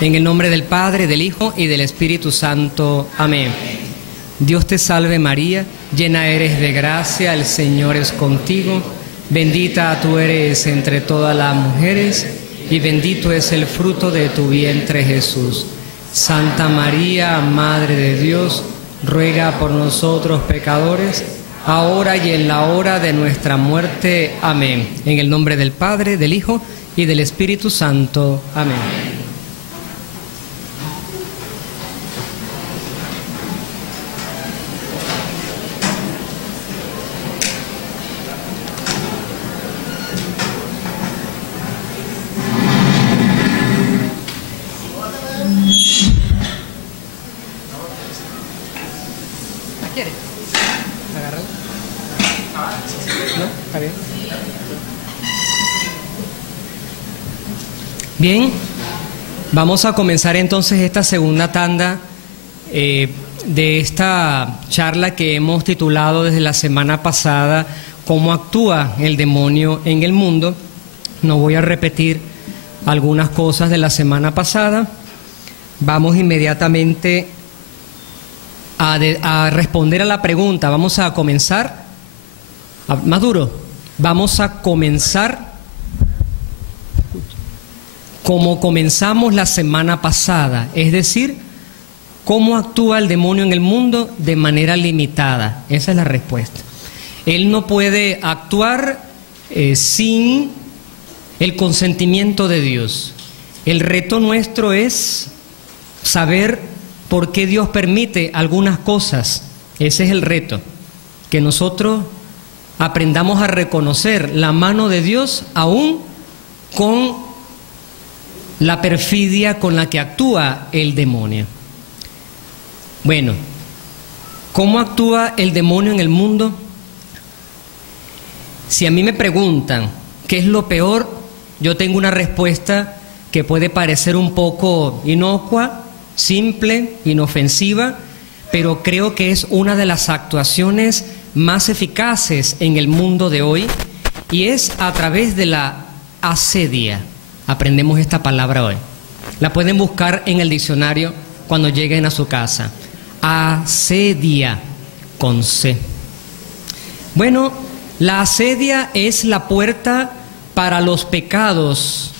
En el nombre del Padre, del Hijo y del Espíritu Santo. Amén. Dios te salve María, llena eres de gracia, el Señor es contigo. Bendita tú eres entre todas las mujeres y bendito es el fruto de tu vientre Jesús. Santa María, Madre de Dios, ruega por nosotros pecadores, ahora y en la hora de nuestra muerte. Amén. En el nombre del Padre, del Hijo y del Espíritu Santo. Amén. ¿Quieres? Agárralo. ¿No? ¿Está bien? Bien, vamos a comenzar entonces esta segunda tanda de esta charla que hemos titulado desde la semana pasada, ¿Cómo actúa el demonio en el mundo? No voy a repetir algunas cosas de la semana pasada. Vamos inmediatamente a responder a la pregunta. Vamos a comenzar, más duro, vamos a comenzar como comenzamos la semana pasada, es decir, ¿cómo actúa el demonio en el mundo? De manera limitada. Esa es la respuesta. Él no puede actuar sin el consentimiento de Dios. El reto nuestro es saber ¿por qué Dios permite algunas cosas? Ese es el reto, que nosotros aprendamos a reconocer la mano de Dios aún con la perfidia con la que actúa el demonio. Bueno, ¿cómo actúa el demonio en el mundo? Si a mí me preguntan qué es lo peor, yo tengo una respuesta que puede parecer un poco inocua, simple, inofensiva, pero creo que es una de las actuaciones más eficaces en el mundo de hoy y es a través de la asedia. Aprendemos esta palabra hoy. La pueden buscar en el diccionario cuando lleguen a su casa. Asedia, con C. Bueno, la asedia es la puerta para los pecados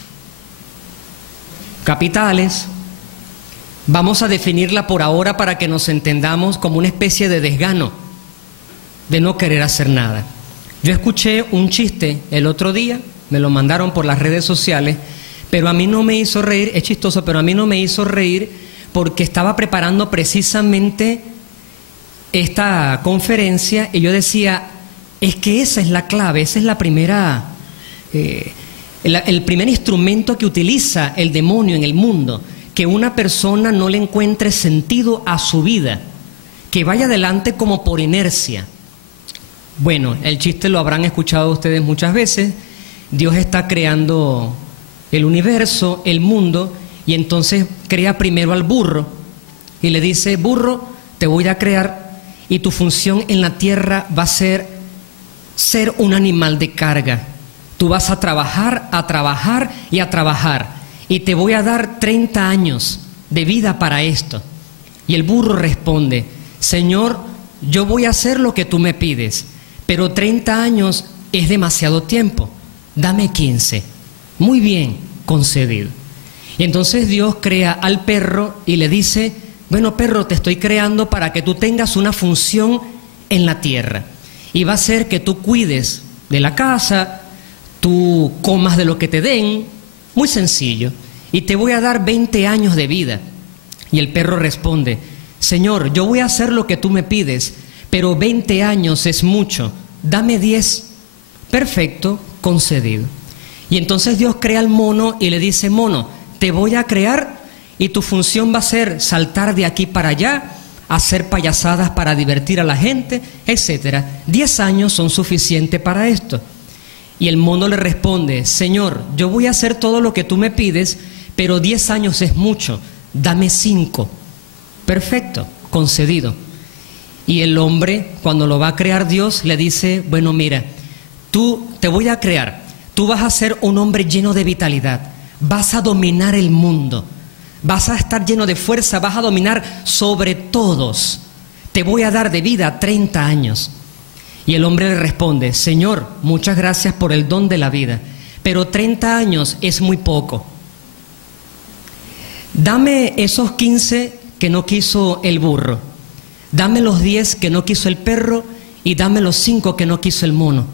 capitales. Vamos a definirla por ahora para que nos entendamos como una especie de desgano, de no querer hacer nada. Yo escuché un chiste el otro día, me lo mandaron por las redes sociales, pero a mí no me hizo reír, es chistoso, pero a mí no me hizo reír porque estaba preparando precisamente esta conferencia y yo decía, es que esa es la clave, esa es la primera, el primer instrumento que utiliza el demonio en el mundo. Que una persona no le encuentre sentido a su vida, que vaya adelante como por inercia. Bueno, el chiste lo habrán escuchado ustedes muchas veces. Dios está creando el universo, el mundo, y entonces crea primero al burro y le dice, burro, te voy a crear y tu función en la tierra va a ser un animal de carga. Tú vas a trabajar y a trabajar. Y te voy a dar 30 años de vida para esto. Y el burro responde, Señor, yo voy a hacer lo que tú me pides, pero 30 años es demasiado tiempo, dame 15. Muy bien, concedido. Y entonces Dios crea al perro y le dice, bueno perro, te estoy creando para que tú tengas una función en la tierra. Y va a ser que tú cuides de la casa, tú comas de lo que te den, muy sencillo, y te voy a dar 20 años de vida. Y el perro responde, Señor, yo voy a hacer lo que tú me pides, pero 20 años es mucho, dame 10. Perfecto, concedido. Y entonces Dios crea al mono y le dice, mono, te voy a crear y tu función va a ser saltar de aquí para allá, hacer payasadas para divertir a la gente, etc. 10 años son suficientes para esto. Y el mono le responde, Señor, yo voy a hacer todo lo que tú me pides, pero 10 años es mucho, dame 5. Perfecto, concedido. Y el hombre, cuando lo va a crear Dios, le dice, bueno, mira, te voy a crear, tú vas a ser un hombre lleno de vitalidad, vas a dominar el mundo, vas a estar lleno de fuerza, vas a dominar sobre todos. Te voy a dar de vida 30 años. Y el hombre le responde, Señor, muchas gracias por el don de la vida, pero 30 años es muy poco. Dame esos 15 que no quiso el burro, dame los 10 que no quiso el perro y dame los 5 que no quiso el mono.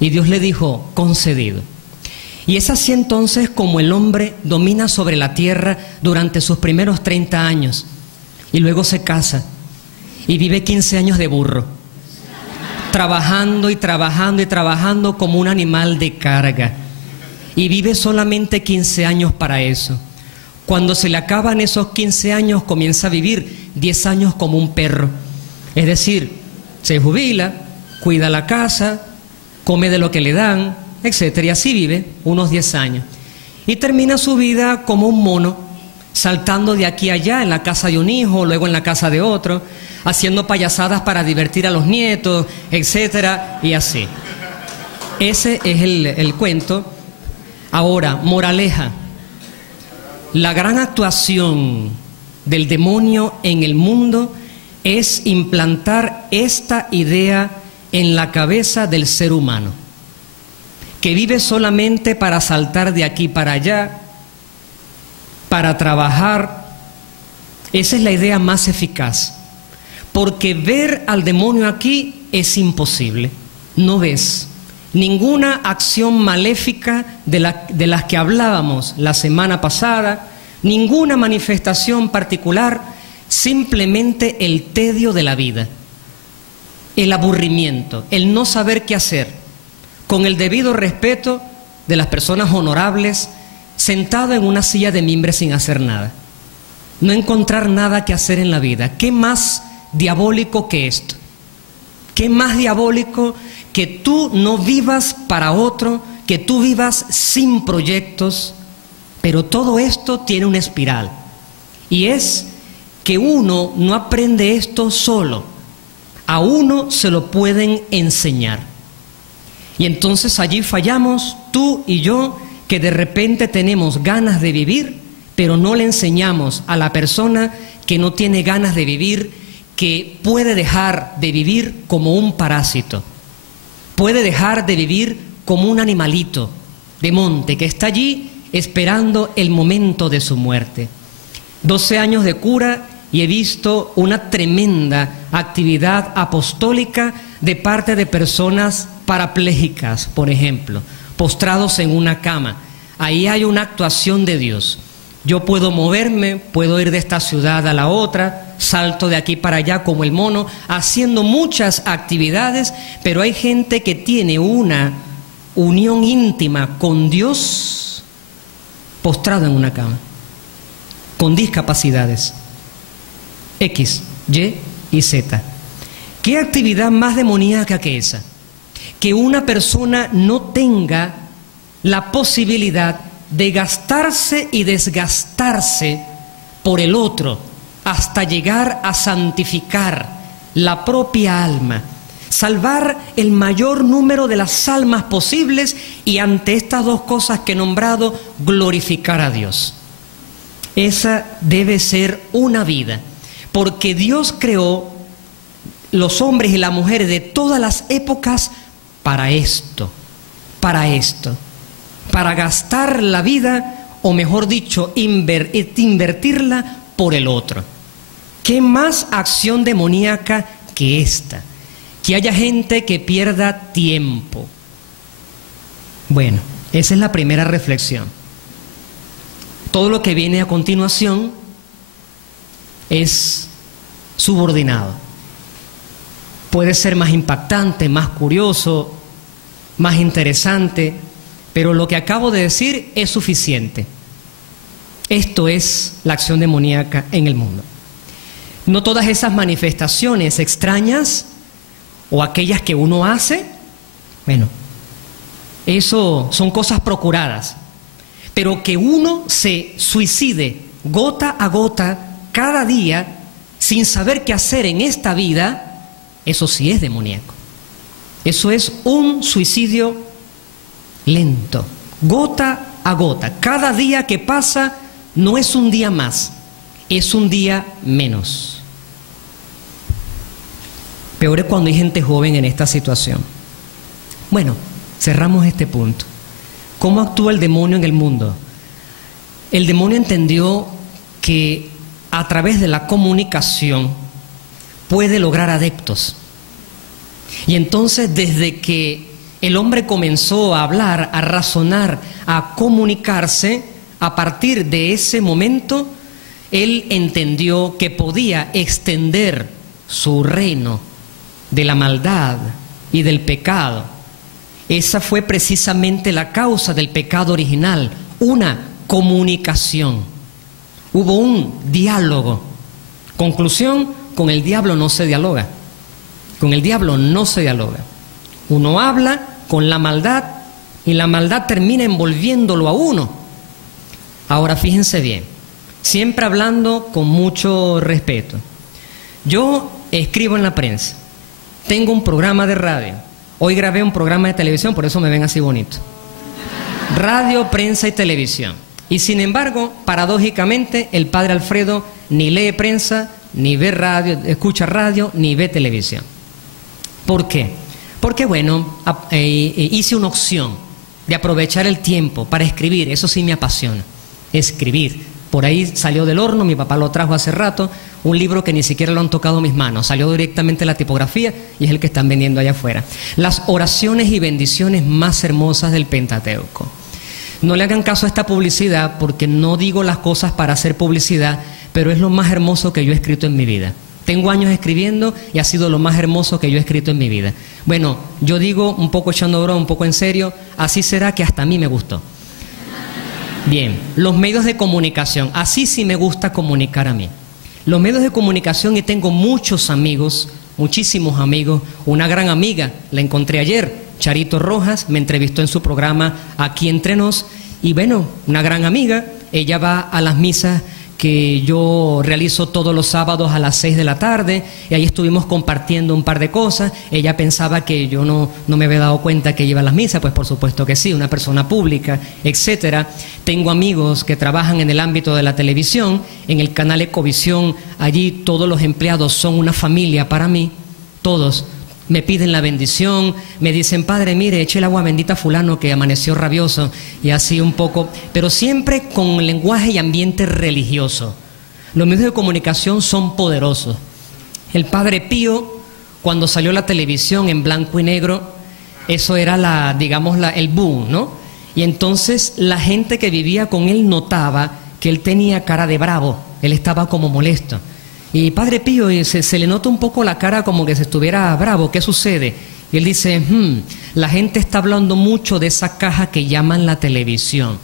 Y Dios le dijo, concedido. Y es así entonces como el hombre domina sobre la tierra durante sus primeros 30 años y luego se casa y vive 15 años de burro, trabajando y trabajando y trabajando como un animal de carga, y vive solamente 15 años para eso. Cuando se le acaban esos 15 años comienza a vivir 10 años como un perro, es decir, se jubila, cuida la casa, come de lo que le dan, etcétera, y así vive unos 10 años. Y termina su vida como un mono, saltando de aquí a allá en la casa de un hijo, luego en la casa de otro, haciendo payasadas para divertir a los nietos, etcétera, y así. Ese es el cuento. Ahora, moraleja. La gran actuación del demonio en el mundo es implantar esta idea en la cabeza del ser humano, que vive solamente para saltar de aquí para allá, para trabajar. Esa es la idea más eficaz, porque ver al demonio aquí es imposible. No ves ninguna acción maléfica de las que hablábamos la semana pasada, ninguna manifestación particular, simplemente el tedio de la vida, el aburrimiento, el no saber qué hacer, con el debido respeto de las personas honorables, sentado en una silla de mimbre sin hacer nada. No encontrar nada que hacer en la vida. ¿Qué más diabólico que esto? ¿Qué más diabólico que tú no vivas para otro, que tú vivas sin proyectos? Pero todo esto tiene una espiral, y es que uno no aprende esto solo, a uno se lo pueden enseñar. Y entonces allí fallamos tú y yo, que de repente tenemos ganas de vivir, pero no le enseñamos a la persona que no tiene ganas de vivir, que puede dejar de vivir como un parásito, puede dejar de vivir como un animalito de monte que está allí esperando el momento de su muerte. 12 años de cura y he visto una tremenda actividad apostólica de parte de personas parapléjicas, por ejemplo, postrados en una cama. Ahí hay una actuación de Dios. Yo puedo moverme, puedo ir de esta ciudad a la otra, salto de aquí para allá como el mono, haciendo muchas actividades, pero hay gente que tiene una unión íntima con Dios postrado en una cama, con discapacidades X, Y y Z. ¿Qué actividad más demoníaca que esa? Que una persona no tenga la posibilidad de gastarse y desgastarse por el otro hasta llegar a santificar la propia alma, salvar el mayor número de las almas posibles y ante estas dos cosas que he nombrado, glorificar a Dios. Esa debe ser una vida, porque Dios creó los hombres y las mujeres de todas las épocas para esto, para gastar la vida, o mejor dicho, invertirla por el otro. ¿Qué más acción demoníaca que esta? Que haya gente que pierda tiempo. Bueno, esa es la primera reflexión. Todo lo que viene a continuación es subordinado. Puede ser más impactante, más curioso, más interesante, pero lo que acabo de decir es suficiente. Esto es la acción demoníaca en el mundo. No todas esas manifestaciones extrañas o aquellas que uno hace, bueno, eso son cosas procuradas, pero que uno se suicide gota a gota cada día sin saber qué hacer en esta vida, eso sí es demoníaco. Eso es un suicidio lento, gota a gota. Cada día que pasa No es un día más, es un día menos. Peor es cuando hay gente joven en esta situación. Bueno, cerramos este punto. ¿Cómo actúa el demonio en el mundo? El demonio entendió que a través de la comunicación puede lograr adeptos. Y entonces, desde que el hombre comenzó a hablar, a razonar, a comunicarse, a partir de ese momento, él entendió que podía extender su reino de la maldad y del pecado. Esa fue precisamente la causa del pecado original, una comunicación. Hubo un diálogo. Conclusión, con el diablo no se dialoga. Con el diablo no se dialoga. Uno habla con la maldad y la maldad termina envolviéndolo a uno. Ahora fíjense bien, siempre hablando con mucho respeto. Yo escribo en la prensa, tengo un programa de radio, hoy grabé un programa de televisión, por eso me ven así bonito. Radio, prensa y televisión. Y sin embargo, paradójicamente, el padre Alfredo ni lee prensa, ni ve radio, escucha radio, ni ve televisión. ¿Por qué? Porque, bueno, hice una opción de aprovechar el tiempo para escribir. Eso sí me apasiona, escribir. Por ahí salió del horno, mi papá lo trajo hace rato, un libro que ni siquiera lo han tocado mis manos. Salió directamente de la tipografía y es el que están vendiendo allá afuera. Las oraciones y bendiciones más hermosas del Pentateuco. No le hagan caso a esta publicidad porque no digo las cosas para hacer publicidad, pero es lo más hermoso que yo he escrito en mi vida. Tengo años escribiendo y ha sido lo más hermoso que yo he escrito en mi vida. Bueno, yo digo, un poco echando broma, un poco en serio, así será que hasta a mí me gustó. Bien, los medios de comunicación, así sí me gusta comunicar a mí. Los medios de comunicación, y tengo muchos amigos, muchísimos amigos, una gran amiga, la encontré ayer, Charito Rojas, me entrevistó en su programa Aquí Entre Nos, y bueno, una gran amiga, ella va a las misas que yo realizo todos los sábados a las 6 de la tarde, y ahí estuvimos compartiendo un par de cosas. Ella pensaba que yo no me había dado cuenta que iba a las misas, pues por supuesto que sí, una persona pública, etcétera. Tengo amigos que trabajan en el ámbito de la televisión, en el canal Ecovisión, allí todos los empleados son una familia para mí, todos. Me piden la bendición, me dicen, padre, mire, eche el agua bendita a fulano que amaneció rabioso, y así un poco, pero siempre con lenguaje y ambiente religioso. Los medios de comunicación son poderosos. El padre Pío, cuando salió la televisión en blanco y negro, eso era el boom, ¿no? Y entonces la gente que vivía con él notaba que él tenía cara de bravo, él estaba como molesto. Y padre Pío, se le nota un poco la cara como que se estuviera bravo. ¿Qué sucede? Y él dice, la gente está hablando mucho de esa caja que llaman la televisión.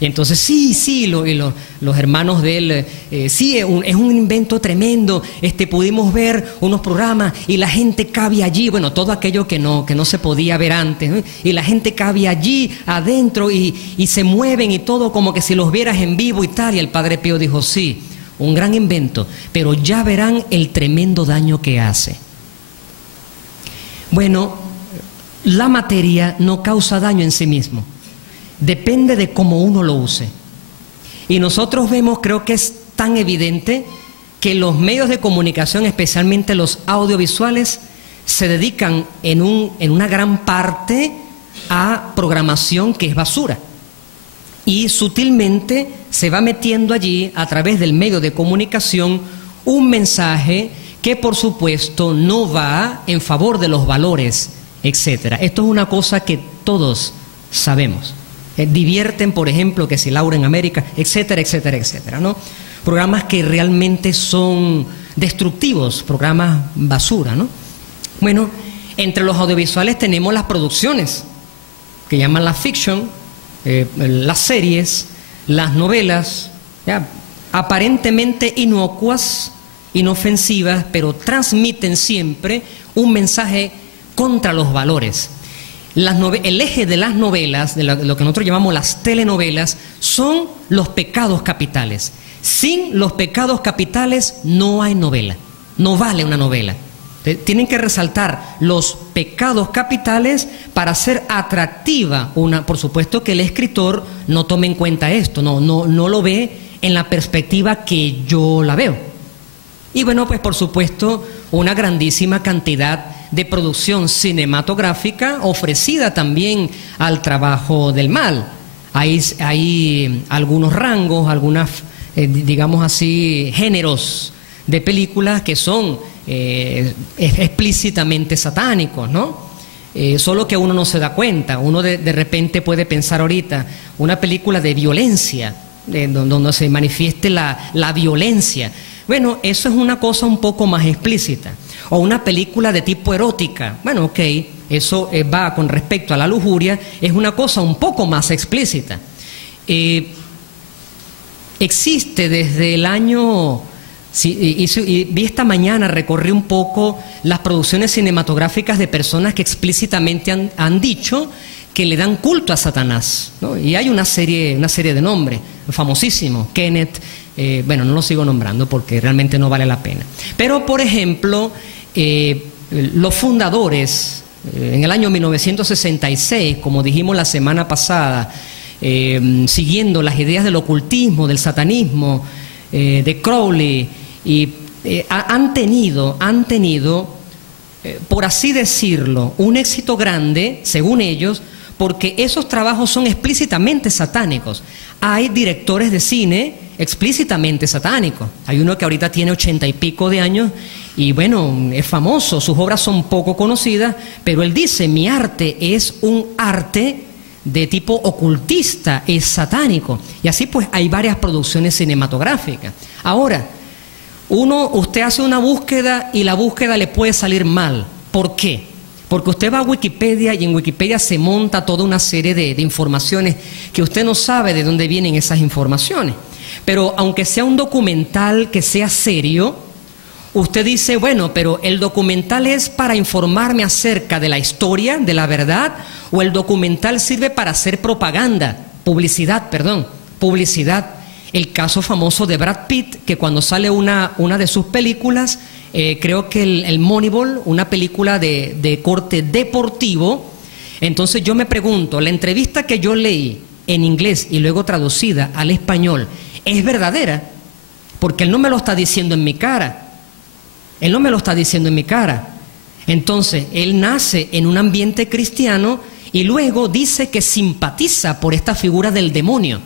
Y entonces, sí, los hermanos de él, sí, es un invento tremendo. Pudimos ver unos programas y la gente cabe allí. Bueno, todo aquello que no se podía ver antes, ¿no? Y la gente cabe allí adentro y se mueven y todo como que si los vieras en vivo y tal. Y el padre Pío dijo, sí, un gran invento, pero ya verán el tremendo daño que hace. Bueno, la materia no causa daño en sí mismo, depende de cómo uno lo use. Y nosotros vemos, creo que es tan evidente, que los medios de comunicación, especialmente los audiovisuales, se dedican en una gran parte a programación que es basura. Y sutilmente se va metiendo allí, a través del medio de comunicación, un mensaje que por supuesto no va en favor de los valores, etc. Esto es una cosa que todos sabemos. Divierten, por ejemplo, que si Laura en América, etcétera, etcétera, etcétera, ¿no? Programas que realmente son destructivos, programas basura, ¿no? Bueno, entre los audiovisuales tenemos las producciones, que llaman la fiction, las series, las novelas, ¿ya? Aparentemente inocuas, inofensivas, pero transmiten siempre un mensaje contra los valores. El eje de las novelas, de lo que nosotros llamamos las telenovelas, son los pecados capitales. Sin los pecados capitales no hay novela, no vale una novela. Tienen que resaltar los pecados capitales para hacer atractiva una. Por supuesto que el escritor no toma en cuenta esto, no lo ve en la perspectiva que yo la veo. Y bueno, pues por supuesto, una grandísima cantidad de producción cinematográfica ofrecida también al trabajo del mal. Hay algunos rangos, algunas, digamos así, géneros de películas que son explícitamente satánicos, ¿no? Solo que uno no se da cuenta. Uno de repente puede pensar ahorita una película de violencia, donde se manifieste la violencia. Bueno, eso es una cosa un poco más explícita. O una película de tipo erótica. Bueno, ok, eso va con respecto a la lujuria, es una cosa un poco más explícita. Existe desde el año... y vi esta mañana, recorrí un poco las producciones cinematográficas de personas que explícitamente han dicho que le dan culto a Satanás, ¿no? Y hay una serie de nombres famosísimos, Kenneth, bueno, no lo sigo nombrando porque realmente no vale la pena. Pero, por ejemplo, los fundadores, en el año 1966, como dijimos la semana pasada, siguiendo las ideas del ocultismo, del satanismo, de Crowley, y han tenido, por así decirlo, un éxito grande, según ellos, porque esos trabajos son explícitamente satánicos. Hay directores de cine explícitamente satánicos. Hay uno que ahorita tiene 80 y pico de años y bueno, es famoso, sus obras son poco conocidas, pero él dice, mi arte es un arte de tipo ocultista, es satánico. Y así pues hay varias producciones cinematográficas. Ahora, usted hace una búsqueda y la búsqueda le puede salir mal. ¿Por qué? Porque usted va a Wikipedia y en Wikipedia se monta toda una serie de informaciones que usted no sabe de dónde vienen esas informaciones. Pero aunque sea un documental que sea serio, usted dice, bueno, pero el documental es para informarme acerca de la historia, de la verdad, o el documental sirve para hacer publicidad. El caso famoso de Brad Pitt, que cuando sale una de sus películas, creo que el Moneyball, una película de corte deportivo, entonces yo me pregunto, la entrevista que yo leí en inglés y luego traducida al español, ¿es verdadera? Porque él no me lo está diciendo en mi cara. Entonces, él nace en un ambiente cristiano y luego dice que simpatiza por esta figura del demonio.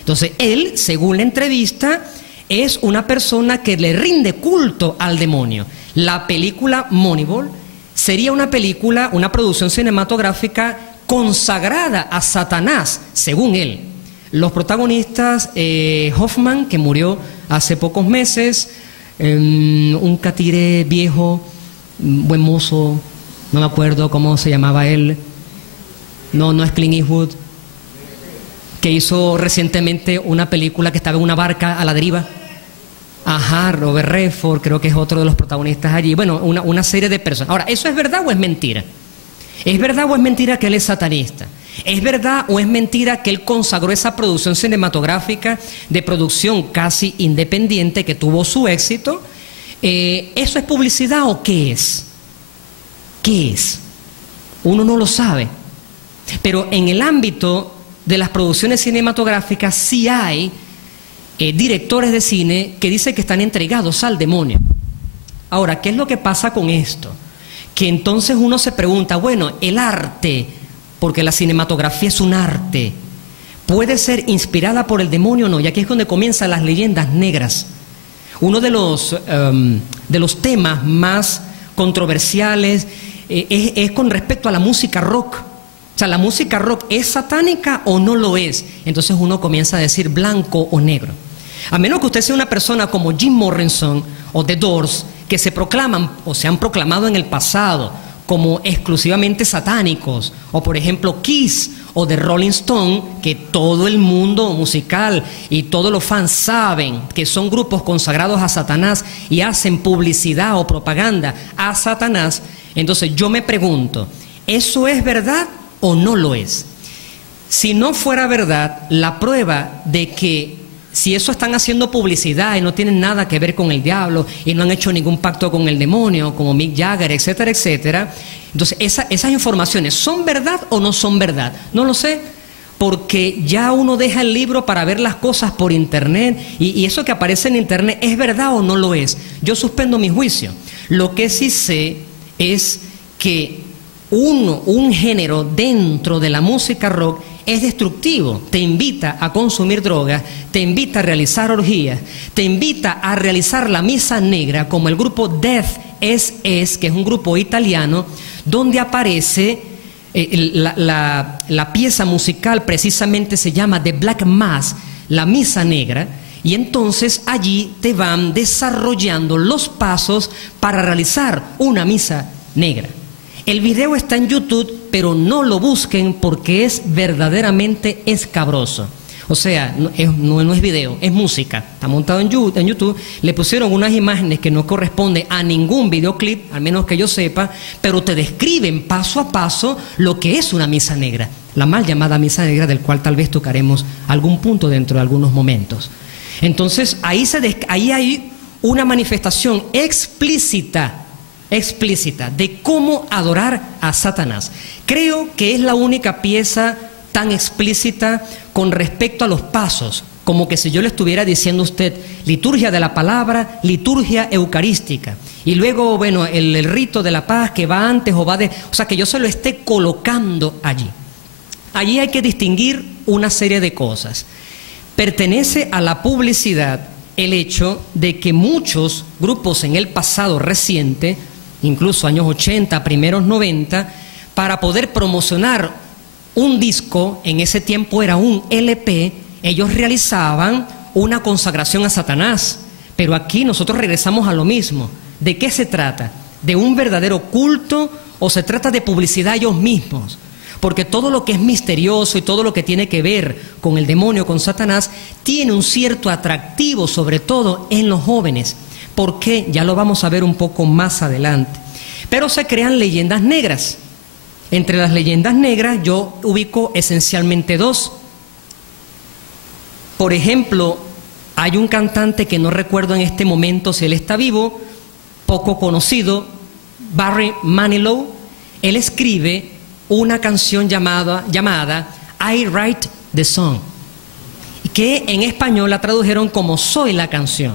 Entonces, él, según la entrevista, es una persona que le rinde culto al demonio. La película Moneyball sería una producción cinematográfica consagrada a Satanás, según él. Los protagonistas, Hoffman, que murió hace pocos meses, un catire viejo, buen mozo, no me acuerdo cómo se llamaba él, no es Clint Eastwood, que hizo recientemente una película que estaba en una barca a la deriva. Ajá, Robert Redford, creo que es otro de los protagonistas allí. Bueno, una serie de personas. Ahora, ¿eso es verdad o es mentira? ¿Es verdad o es mentira que él es satanista? ¿Es verdad o es mentira que él consagró esa producción cinematográfica de producción casi independiente que tuvo su éxito? ¿Eso es publicidad o qué es? ¿Qué es? Uno no lo sabe. Pero en el ámbito de las producciones cinematográficas sí hay directores de cine que dicen que están entregados al demonio. Ahora, ¿qué es lo que pasa con esto? Que entonces uno se pregunta, bueno, el arte, porque la cinematografía es un arte, ¿puede ser inspirada por el demonio o no? Y aquí es donde comienzan las leyendas negras. Uno de los temas más controversiales es con respecto a la música rock. O sea, ¿la música rock es satánica o no lo es? Entonces uno comienza a decir blanco o negro. A menos que usted sea una persona como Jim Morrison o The Doors, que se proclaman o se han proclamado en el pasado como exclusivamente satánicos, o por ejemplo Kiss o The Rolling Stone, que todo el mundo musical y todos los fans saben que son grupos consagrados a Satanás y hacen publicidad o propaganda a Satanás. Entonces yo me pregunto, ¿eso es verdad o no lo es? Si no fuera verdad, la prueba de que si eso están haciendo publicidad y no tienen nada que ver con el diablo y no han hecho ningún pacto con el demonio, como Mick Jagger, etcétera, etcétera, entonces esas informaciones ¿son verdad o no son verdad? No lo sé. porque ya uno deja el libro para ver las cosas por internet y eso que aparece en internet, ¿es verdad o no lo es? Yo suspendo mi juicio. Lo que sí sé es que un género dentro de la música rock es destructivo, te invita a consumir drogas, te invita a realizar orgías, te invita a realizar la misa negra, como el grupo Death SS, que es un grupo italiano, donde aparece la pieza musical precisamente se llama The Black Mass, la misa negra, y entonces allí te van desarrollando los pasos para realizar una misa negra. El video está en YouTube, pero no lo busquen porque es verdaderamente escabroso. O sea, no es video, es música. Está montado en YouTube. Le pusieron unas imágenes que no corresponden a ningún videoclip, al menos que yo sepa, pero te describen paso a paso lo que es una misa negra. La mal llamada misa negra, del cual tal vez tocaremos algún punto dentro de algunos momentos. Entonces, ahí hay una manifestación explícita de cómo adorar a Satanás. Creo que es la única pieza tan explícita con respecto a los pasos, como que si yo le estuviera diciendo a usted liturgia de la palabra, liturgia eucarística, y luego, bueno, el rito de la paz que va antes o va de... O sea, que yo se lo esté colocando allí. Allí hay que distinguir una serie de cosas. Pertenece a la publicidad el hecho de que muchos grupos en el pasado reciente, incluso años 80, primeros 90, para poder promocionar un disco, en ese tiempo era un LP, ellos realizaban una consagración a Satanás. Pero aquí nosotros regresamos a lo mismo. ¿De qué se trata? ¿De un verdadero culto o se trata de publicidad ellos mismos? Porque todo lo que es misterioso y todo lo que tiene que ver con el demonio, con Satanás, tiene un cierto atractivo, sobre todo en los jóvenes. ¿Por qué? Ya lo vamos a ver un poco más adelante. Pero se crean leyendas negras. Entre las leyendas negras yo ubico esencialmente dos. Por ejemplo, hay un cantante que no recuerdo en este momento si él está vivo, poco conocido, Barry Manilow. Él escribe una canción llamada I Write the Song, que en español la tradujeron como Soy la canción.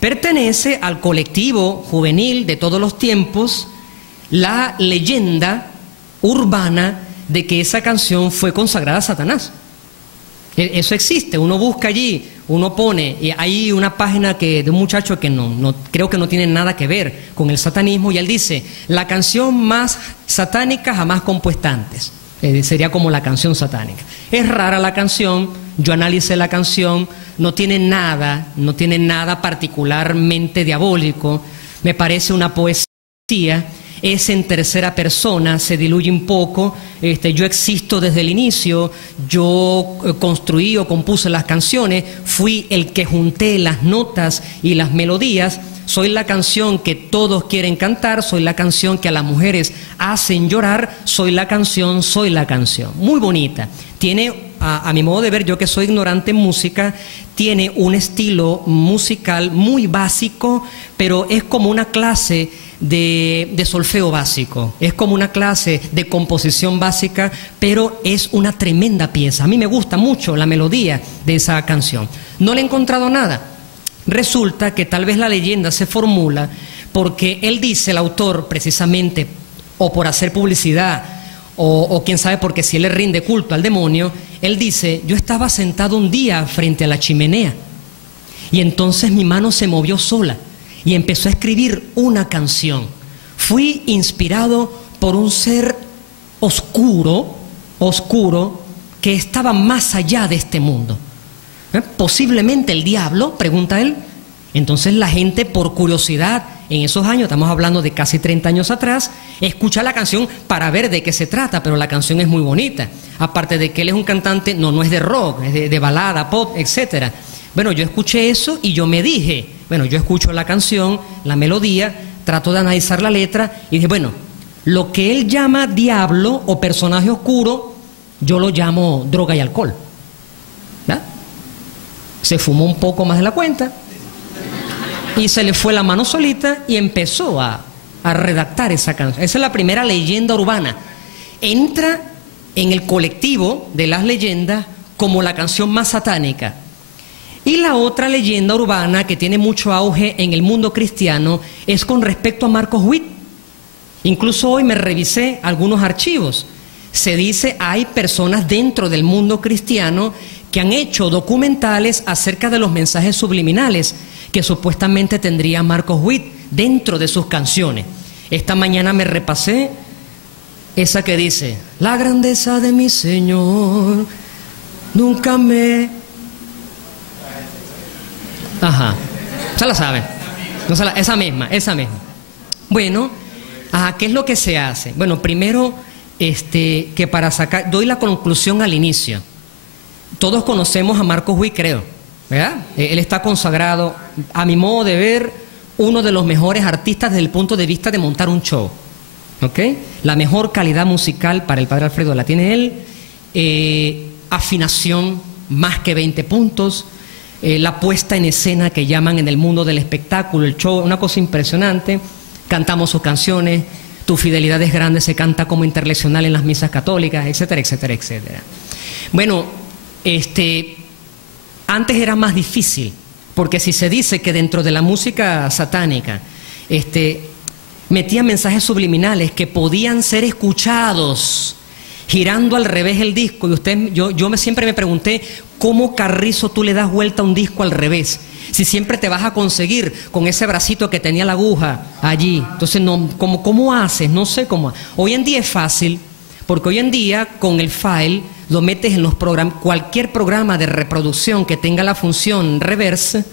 Pertenece al colectivo juvenil de todos los tiempos la leyenda urbana de que esa canción fue consagrada a Satanás. Eso existe, uno busca allí, uno pone, y hay una página de un muchacho que no creo que no tiene nada que ver con el satanismo, y él dice, la canción más satánica jamás compuesta antes. Sería como la canción satánica. Es rara la canción, yo analicé la canción, no tiene nada particularmente diabólico, me parece una poesía. Es en tercera persona, se diluye un poco, yo existo desde el inicio, yo construí o compuse las canciones, fui el que junté las notas y las melodías, soy la canción que todos quieren cantar, soy la canción que a las mujeres hacen llorar, soy la canción, muy bonita. Tiene, a mi modo de ver, yo que soy ignorante en música, tiene un estilo musical muy básico, pero es como una clase de solfeo básico, es como una clase de composición básica, pero es una tremenda pieza. A mí me gusta mucho la melodía de esa canción. No le he encontrado nada. Resulta que tal vez la leyenda se formula porque él dice, el autor, precisamente, o por hacer publicidad, o quién sabe, porque si él le rinde culto al demonio, él dice, yo estaba sentado un día frente a la chimenea y entonces mi mano se movió sola y empezó a escribir una canción. Fui inspirado por un ser oscuro, que estaba más allá de este mundo. Posiblemente el diablo, pregunta él. Entonces la gente, por curiosidad, en esos años, estamos hablando de casi 30 años atrás, escucha la canción para ver de qué se trata, pero la canción es muy bonita. Aparte de que él es un cantante, no es de rock, es de balada, pop, etcétera. Bueno, yo escuché eso y yo me dije, bueno, yo escucho la canción, la melodía, trato de analizar la letra y dije, bueno, lo que él llama diablo o personaje oscuro, yo lo llamo droga y alcohol. ¿Verdad? Se fumó un poco más de la cuenta y se le fue la mano solita y empezó a redactar esa canción. Esa es la primera leyenda urbana. Entra en el colectivo de las leyendas como la canción más satánica. Y la otra leyenda urbana que tiene mucho auge en el mundo cristiano es con respecto a Marcos Witt. Incluso hoy me revisé algunos archivos. Se dice hay personas dentro del mundo cristiano que han hecho documentales acerca de los mensajes subliminales que supuestamente tendría Marcos Witt dentro de sus canciones. Esta mañana me repasé esa que dice: la grandeza de mi Señor nunca me... Ajá, ya la saben. No se la... esa misma. Bueno, ¿qué es lo que se hace? Bueno, primero, que para sacar... Doy la conclusión al inicio. Todos conocemos a Marcos Witt, creo, ¿verdad? Él está consagrado, a mi modo de ver, uno de los mejores artistas desde el punto de vista de montar un show. ¿Ok? La mejor calidad musical para el Padre Alfredo la tiene él. Afinación, más que 20 puntos. La puesta en escena que llaman en el mundo del espectáculo, el show, una cosa impresionante. Cantamos sus canciones. Tu fidelidad es grande, se canta como interleccional en las misas católicas, etcétera, etcétera, etcétera. Bueno, antes era más difícil, porque si se dice que dentro de la música satánica metían mensajes subliminales que podían ser escuchados girando al revés el disco, y yo siempre me pregunté cómo carrizo tú le das vuelta a un disco al revés, si siempre te vas a conseguir con ese bracito que tenía la aguja allí. Entonces, ¿cómo haces? No sé cómo. Hoy en día es fácil, porque hoy en día con el file lo metes en los programas, cualquier programa de reproducción que tenga la función reverse,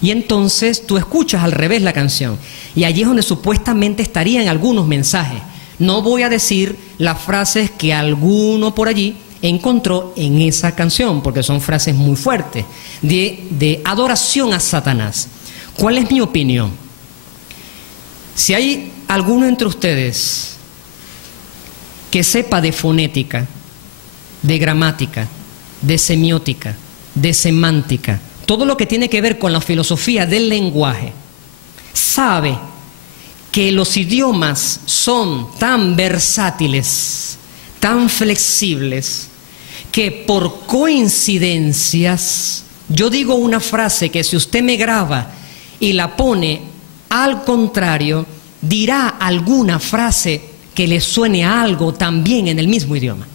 y entonces tú escuchas al revés la canción. Y allí es donde supuestamente estarían algunos mensajes. No voy a decir las frases que alguno por allí encontró en esa canción, porque son frases muy fuertes, de adoración a Satanás. ¿Cuál es mi opinión? Si hay alguno entre ustedes que sepa de fonética, de gramática, de semiótica, de semántica, todo lo que tiene que ver con la filosofía del lenguaje, sabe que los idiomas son tan versátiles, tan flexibles, que por coincidencias, yo digo una frase que si usted me graba y la pone al contrario, dirá alguna frase que le suene a algo también en el mismo idioma.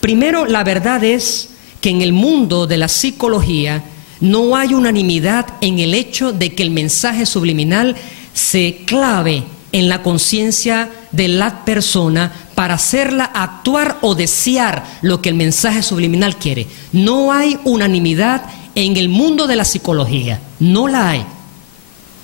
Primero, la verdad es que en el mundo de la psicología no hay unanimidad en el hecho de que el mensaje subliminal se clave en la conciencia de la persona para hacerla actuar o desear lo que el mensaje subliminal quiere. No hay unanimidad en el mundo de la psicología, no la hay.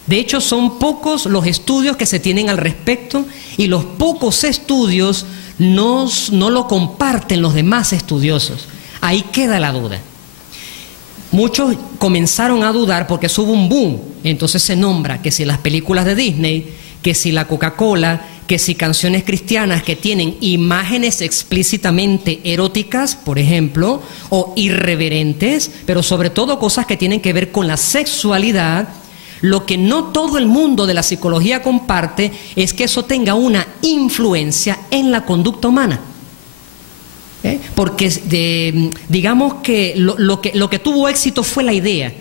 De hecho, son pocos los estudios que se tienen al respecto, y los pocos estudios no lo comparten los demás estudiosos. Ahí queda la duda. Muchos comenzaron a dudar porque hubo un boom. Entonces se nombra que si las películas de Disney, que si la Coca-Cola, que si canciones cristianas que tienen imágenes explícitamente eróticas, por ejemplo, o irreverentes, pero sobre todo cosas que tienen que ver con la sexualidad. Lo que no todo el mundo de la psicología comparte es que eso tenga una influencia en la conducta humana. Porque digamos que lo que tuvo éxito fue la idea,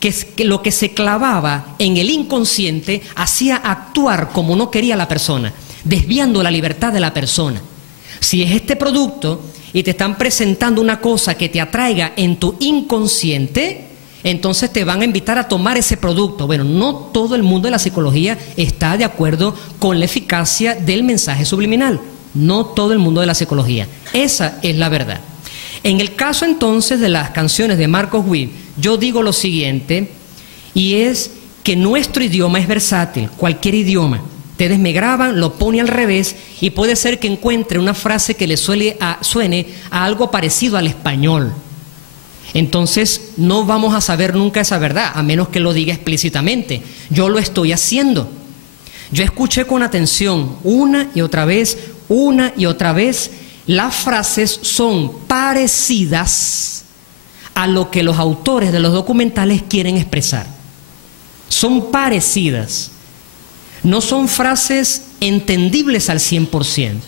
que lo que se clavaba en el inconsciente hacía actuar como no quería la persona, desviando la libertad de la persona. Si es este producto y te están presentando una cosa que te atraiga en tu inconsciente, entonces te van a invitar a tomar ese producto. Bueno, no todo el mundo de la psicología está de acuerdo con la eficacia del mensaje subliminal. No todo el mundo de la psicología. Esa es la verdad. En el caso entonces de las canciones de Marcos Witt, yo digo lo siguiente, y es que nuestro idioma es versátil, cualquier idioma. Ustedes me graban, lo pone al revés, y puede ser que encuentre una frase que le suene a algo parecido al español. Entonces no vamos a saber nunca esa verdad, a menos que lo diga explícitamente. Yo lo estoy haciendo. Yo escuché con atención una y otra vez. Las frases son parecidas a lo que los autores de los documentales quieren expresar. Son parecidas. No son frases entendibles al 100%.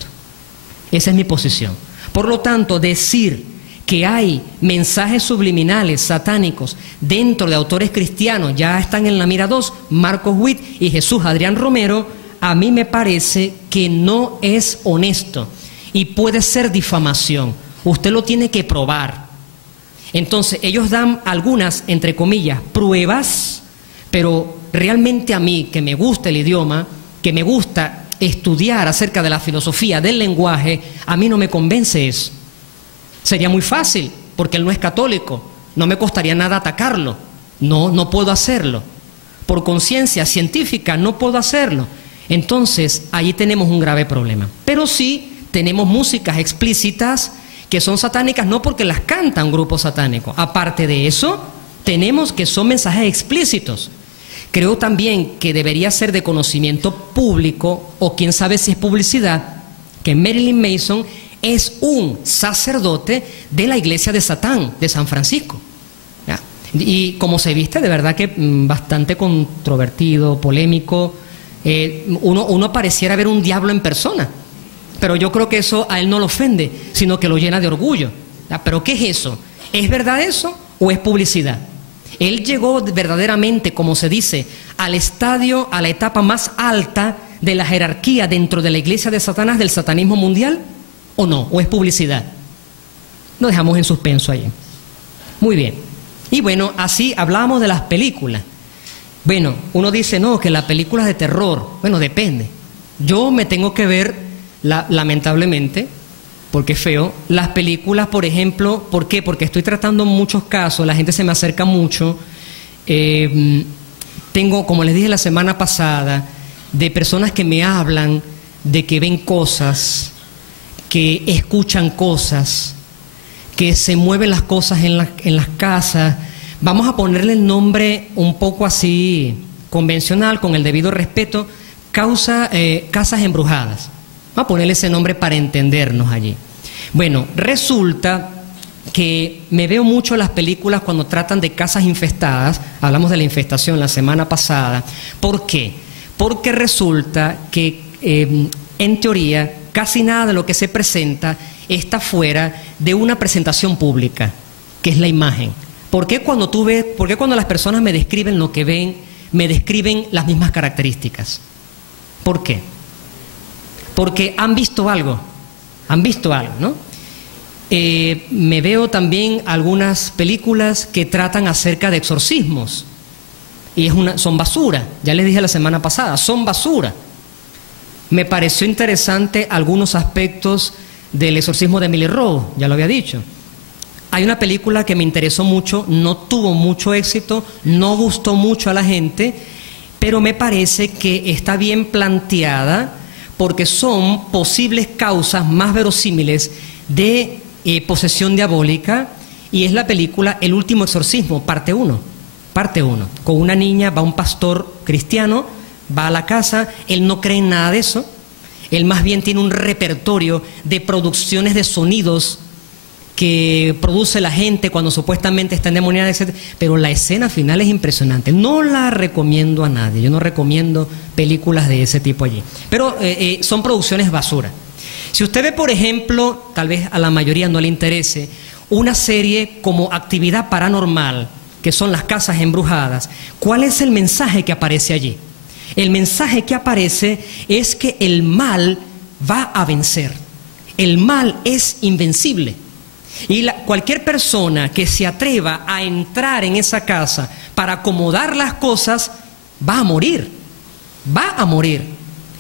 Esa es mi posición. Por lo tanto, decir que hay mensajes subliminales satánicos dentro de autores cristianos, ya están en la mira 2, Marcos Witt y Jesús Adrián Romero, a mí me parece que no es honesto y puede ser difamación. Usted lo tiene que probar. Entonces, ellos dan algunas, entre comillas, pruebas, pero realmente a mí, que me gusta el idioma, que me gusta estudiar acerca de la filosofía del lenguaje, a mí no me convence eso. Sería muy fácil, porque él no es católico, no me costaría nada atacarlo. No puedo hacerlo. Por conciencia científica no puedo hacerlo. Entonces, allí tenemos un grave problema. Pero sí tenemos músicas explícitas que son satánicas, no porque las cantan grupos satánicos. Aparte de eso, tenemos que son mensajes explícitos. Creo también que debería ser de conocimiento público, o quién sabe si es publicidad, que Marilyn Manson es un sacerdote de la iglesia de Satán, de San Francisco. ¿Ya? Y como se viste, de verdad que bastante controvertido, polémico. Uno pareciera ver un diablo en persona, pero yo creo que eso a él no lo ofende, sino que lo llena de orgullo. ¿Ya? ¿Pero qué es eso? ¿Es verdad eso o es publicidad? Él llegó verdaderamente, como se dice, al estadio, a la etapa más alta de la jerarquía dentro de la iglesia de Satanás, del satanismo mundial, ¿o no? ¿O es publicidad? Lo dejamos en suspenso allí. Muy bien. Y bueno, así hablamos de las películas. Bueno, uno dice, no, que las películas de terror, bueno, depende. Yo me tengo que ver, lamentablemente, porque es feo, las películas, por ejemplo, ¿por qué? Porque estoy tratando muchos casos, la gente se me acerca mucho. Tengo, como les dije la semana pasada, de personas que me hablan de que ven cosas, que escuchan cosas, que se mueven las cosas en las casas. Vamos a ponerle el nombre un poco así convencional, con el debido respeto, casas embrujadas. Vamos a ponerle ese nombre para entendernos allí. Bueno, resulta que me veo mucho las películas cuando tratan de casas infestadas. Hablamos de la infestación la semana pasada. ¿Por qué? Porque resulta que en teoría casi nada de lo que se presenta está fuera de una presentación pública, que es la imagen. ¿Por qué cuando las personas me describen lo que ven, me describen las mismas características? ¿Por qué? Porque han visto algo, ¿no? Me veo también algunas películas que tratan acerca de exorcismos, y son basura, ya les dije la semana pasada, son basura. Me pareció interesante algunos aspectos del exorcismo de Emily Rose, ya lo había dicho. Hay una película que me interesó mucho, no tuvo mucho éxito, no gustó mucho a la gente, pero me parece que está bien planteada porque son posibles causas más verosímiles de posesión diabólica, y es la película El último exorcismo, parte 1. Con una niña, va un pastor cristiano, va a la casa, él no cree en nada de eso, él más bien tiene un repertorio de producciones de sonidos que produce la gente cuando supuestamente está endemoniada, etc. Pero la escena final es impresionante. No la recomiendo a nadie. Yo no recomiendo películas de ese tipo allí. Pero son producciones basura. Si usted ve, por ejemplo, tal vez a la mayoría no le interese, una serie como Actividad Paranormal, que son las casas embrujadas, ¿cuál es el mensaje que aparece allí? El mensaje que aparece es que el mal va a vencer. El mal es invencible. Y cualquier persona que se atreva a entrar en esa casa para acomodar las cosas, va a morir.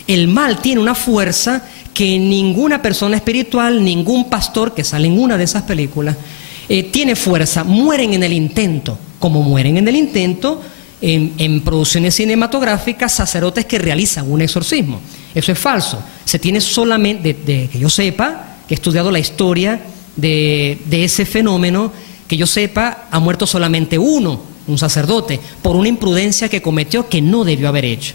El mal tiene una fuerza que ninguna persona espiritual, ningún pastor que sale en una de esas películas, tiene fuerza. Mueren en el intento, como mueren en el intento en producciones cinematográficas sacerdotes que realizan un exorcismo. Eso es falso. Se tiene solamente, de que yo sepa, que he estudiado la historia de ese fenómeno, que yo sepa, ha muerto solamente uno, un sacerdote, por una imprudencia que cometió que no debió haber hecho.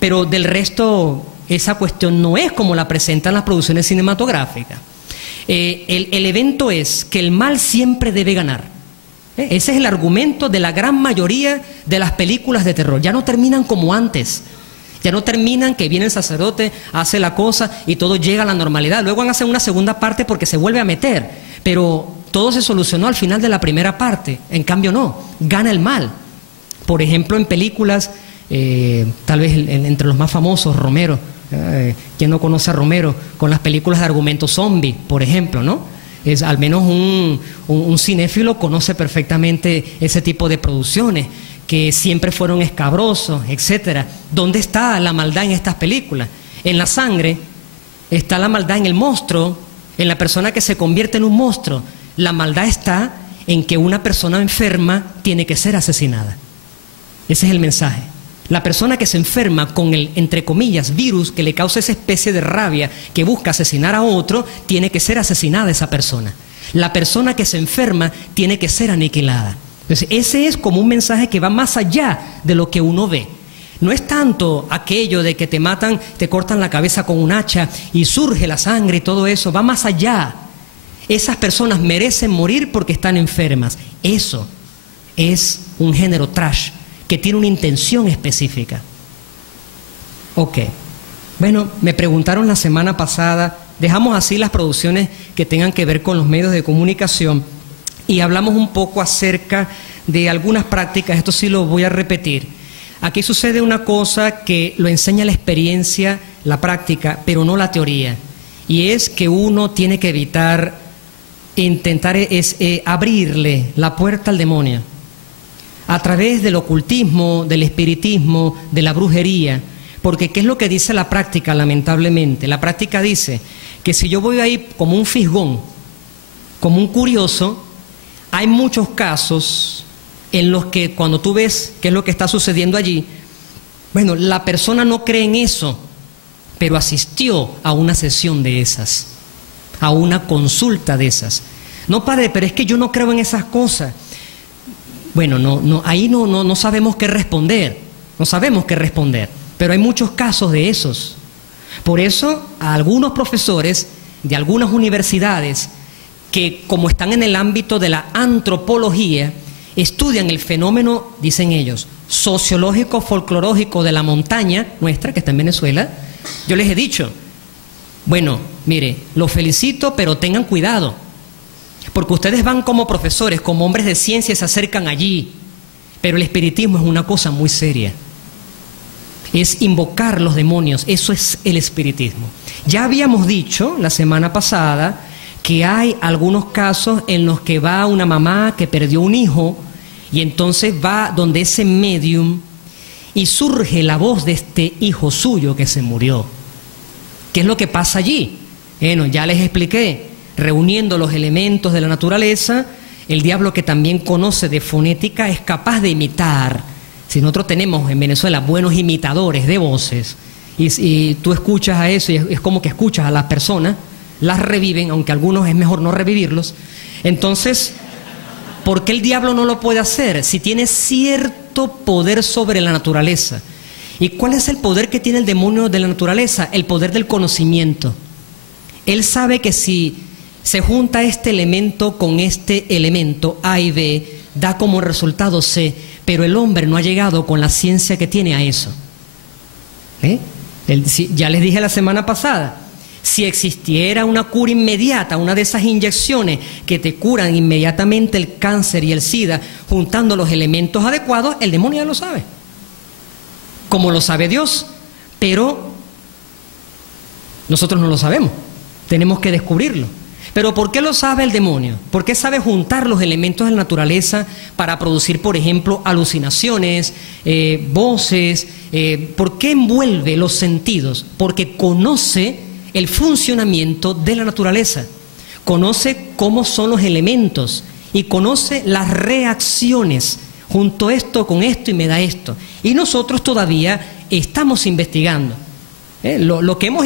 Pero del resto, esa cuestión no es como la presentan las producciones cinematográficas. El evento es que el mal siempre debe ganar. Ese es el argumento de la gran mayoría de las películas de terror. Ya no terminan como antes. Ya no terminan que viene el sacerdote, hace la cosa y todo llega a la normalidad. Luego van a hacer una segunda parte porque se vuelve a meter, pero todo se solucionó al final de la primera parte. En cambio no, gana el mal. Por ejemplo, en películas, tal vez entre los más famosos, Romero, ¿quién no conoce a Romero? Con las películas de argumento zombie, por ejemplo, ¿no? Al menos un cinéfilo conoce perfectamente ese tipo de producciones que siempre fueron escabrosos, etcétera. ¿Dónde está la maldad en estas películas? En la sangre está la maldad, en el monstruo, en la persona que se convierte en un monstruo. La maldad está en que una persona enferma tiene que ser asesinada. Ese es el mensaje. La persona que se enferma con el, entre comillas, virus que le causa esa especie de rabia que busca asesinar a otro, tiene que ser asesinada esa persona. La persona que se enferma tiene que ser aniquilada. Entonces, ese es como un mensaje que va más allá de lo que uno ve. No es tanto aquello de que te matan, te cortan la cabeza con un hacha y surge la sangre y todo eso, va más allá. Esas personas merecen morir porque están enfermas. Eso es un género trash que tiene una intención específica. Ok. Bueno, me preguntaron la semana pasada, dejamos así las producciones que tengan que ver con los medios de comunicación y hablamos un poco acerca de algunas prácticas, esto sí lo voy a repetir. Aquí sucede una cosa que lo enseña la experiencia, la práctica, pero no la teoría, y es que uno tiene que evitar, intentar abrirle la puerta al demonio a través del ocultismo, del espiritismo, de la brujería, porque ¿qué es lo que dice la práctica, lamentablemente? La práctica dice que si yo voy ahí como un fisgón, como un curioso, hay muchos casos en los que cuando tú ves qué es lo que está sucediendo allí, bueno, la persona no cree en eso, pero asistió a una sesión de esas, a una consulta de esas. No, padre, pero es que yo no creo en esas cosas. Bueno, ahí no sabemos qué responder, no sabemos qué responder, pero hay muchos casos de esos. Por eso, a algunos profesores de algunas universidades que, como están en el ámbito de la antropología, estudian el fenómeno, dicen ellos, sociológico, folclorológico de la montaña nuestra, que está en Venezuela, yo les he dicho, bueno, mire, los felicito, pero tengan cuidado, porque ustedes van como profesores, como hombres de ciencia, se acercan allí, pero el espiritismo es una cosa muy seria. Es invocar los demonios, eso es el espiritismo. Ya habíamos dicho la semana pasada que hay algunos casos en los que va una mamá que perdió un hijo y entonces va donde ese medium y surge la voz de este hijo suyo que se murió. ¿Qué es lo que pasa allí? Bueno, ya les expliqué, reuniendo los elementos de la naturaleza, el diablo, que también conoce de fonética, es capaz de imitar. Si nosotros tenemos en Venezuela buenos imitadores de voces y tú escuchas a eso y es como que escuchas a las personas, las reviven, aunque algunos es mejor no revivirlos. Entonces, ¿por qué el diablo no lo puede hacer si tiene cierto poder sobre la naturaleza? ¿Y cuál es el poder que tiene el demonio de la naturaleza? El poder del conocimiento. Él sabe que si se junta este elemento con este elemento A y B, da como resultado C, pero el hombre no ha llegado con la ciencia que tiene a eso. Ya les dije la semana pasada, si existiera una cura inmediata, una de esas inyecciones que te curan inmediatamente el cáncer y el SIDA, juntando los elementos adecuados, el demonio ya lo sabe, como lo sabe Dios, pero nosotros no lo sabemos, tenemos que descubrirlo. Pero ¿por qué lo sabe el demonio? ¿Por qué sabe juntar los elementos de la naturaleza para producir, por ejemplo, alucinaciones, voces? ¿Por qué envuelve los sentidos? Porque conoce el funcionamiento de la naturaleza, conoce cómo son los elementos y conoce las reacciones. Junto esto con esto y me da esto. Y nosotros todavía estamos investigando. Lo que hemos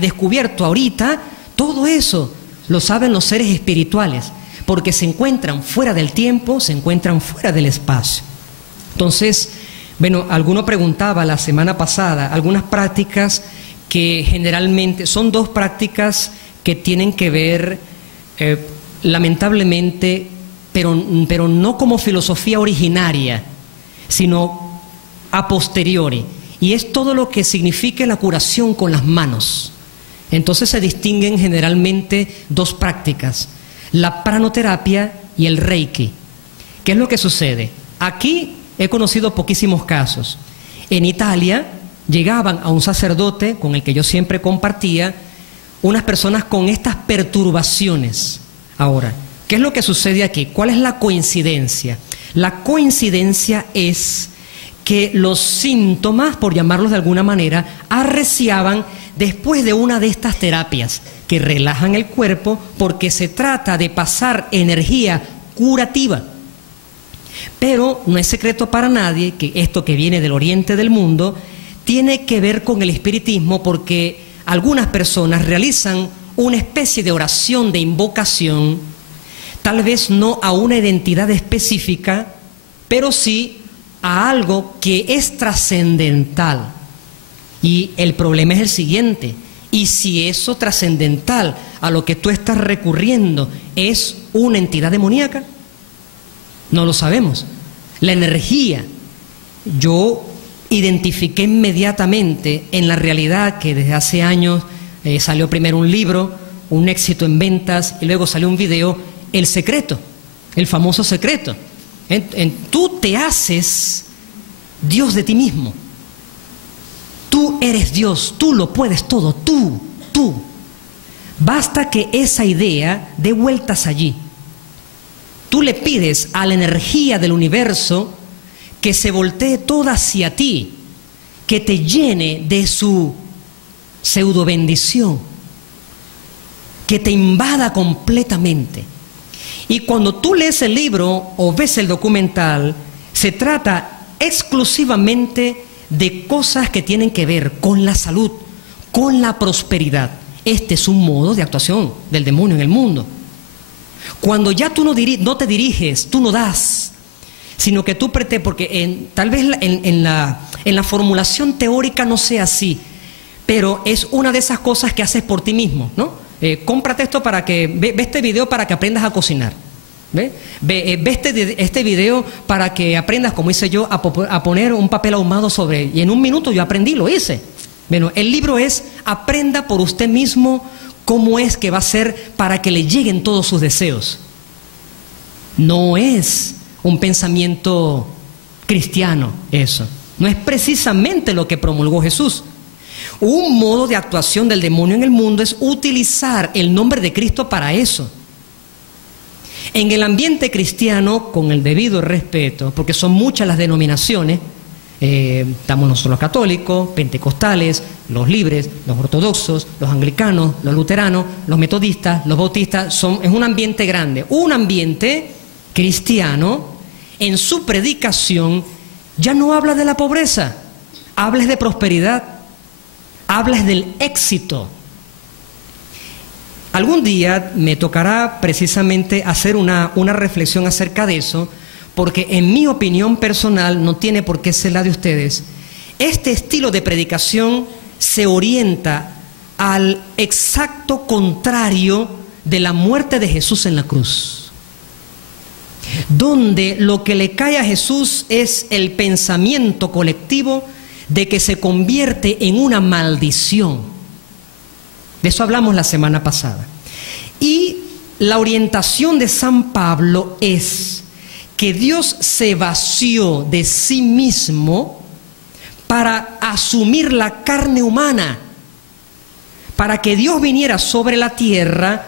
descubierto ahorita, todo eso lo saben los seres espirituales, porque se encuentran fuera del tiempo, se encuentran fuera del espacio. Entonces, bueno, alguno preguntaba la semana pasada, algunas prácticas que generalmente son dos prácticas que tienen que ver, lamentablemente, pero no como filosofía originaria, sino a posteriori. y es todo lo que signifique la curación con las manos. Entonces se distinguen generalmente dos prácticas, la pranoterapia y el reiki. ¿Qué es lo que sucede? Aquí he conocido poquísimos casos. En Italia llegaban a un sacerdote con el que yo siempre compartía unas personas con estas perturbaciones. Ahora, ¿qué es lo que sucede aquí? ¿Cuál es la coincidencia? La coincidencia es que los síntomas, por llamarlos de alguna manera, arreciaban después de una de estas terapias que relajan el cuerpo, porque se trata de pasar energía curativa. Pero no es secreto para nadie que esto que viene del oriente del mundo tiene que ver con el espiritismo, porque algunas personas realizan una especie de oración de invocación, tal vez no a una identidad específica, pero sí a algo que es trascendental. Y el problema es el siguiente: ¿y si eso trascendental a lo que tú estás recurriendo es una entidad demoníaca? No lo sabemos. La energía, yo identifiqué inmediatamente en la realidad que desde hace años salió primero un libro, un éxito en ventas, y luego salió un video, El Secreto, el famoso secreto. Tú te haces Dios de ti mismo. Tú eres Dios, tú lo puedes todo, tú. Basta que esa idea dé vueltas allí. Tú le pides a la energía del universo que se voltee toda hacia ti, que te llene de su pseudo bendición, que te invada completamente. Y cuando tú lees el libro o ves el documental, se trata exclusivamente de cosas que tienen que ver con la salud, con la prosperidad. Este es un modo de actuación del demonio en el mundo. Cuando ya tú no te diriges, tú no das, sino que tú porque tal vez en la formulación teórica no sea así, pero es una de esas cosas que haces por ti mismo, ¿no? Cómprate esto ve este video para que aprendas a cocinar. Ve este video para que aprendas, como hice yo, a poner un papel ahumado sobre... Y en un minuto yo aprendí, lo hice. Bueno, el libro es Aprenda por usted mismo cómo es que va a ser para que le lleguen todos sus deseos. No es un pensamiento cristiano eso. No es precisamente lo que promulgó Jesús. Un modo de actuación del demonio en el mundo es utilizar el nombre de Cristo para eso. En el ambiente cristiano, con el debido respeto, porque son muchas las denominaciones, estamos nosotros los católicos, pentecostales, los libres, los ortodoxos, los anglicanos, los luteranos, los metodistas, los bautistas, es un ambiente grande. Un ambiente cristiano, en su predicación, ya no habla de la pobreza, habla de prosperidad, habla del éxito. Algún día me tocará precisamente hacer una reflexión acerca de eso, porque en mi opinión personal, no tiene por qué ser la de ustedes, este estilo de predicación se orienta al exacto contrario de la muerte de Jesús en la cruz, donde lo que le cae a Jesús es el pensamiento colectivo de que se convierte en una maldición. De eso hablamos la semana pasada. Y la orientación de San Pablo es que Dios se vació de sí mismo para asumir la carne humana. Para que Dios viniera sobre la tierra,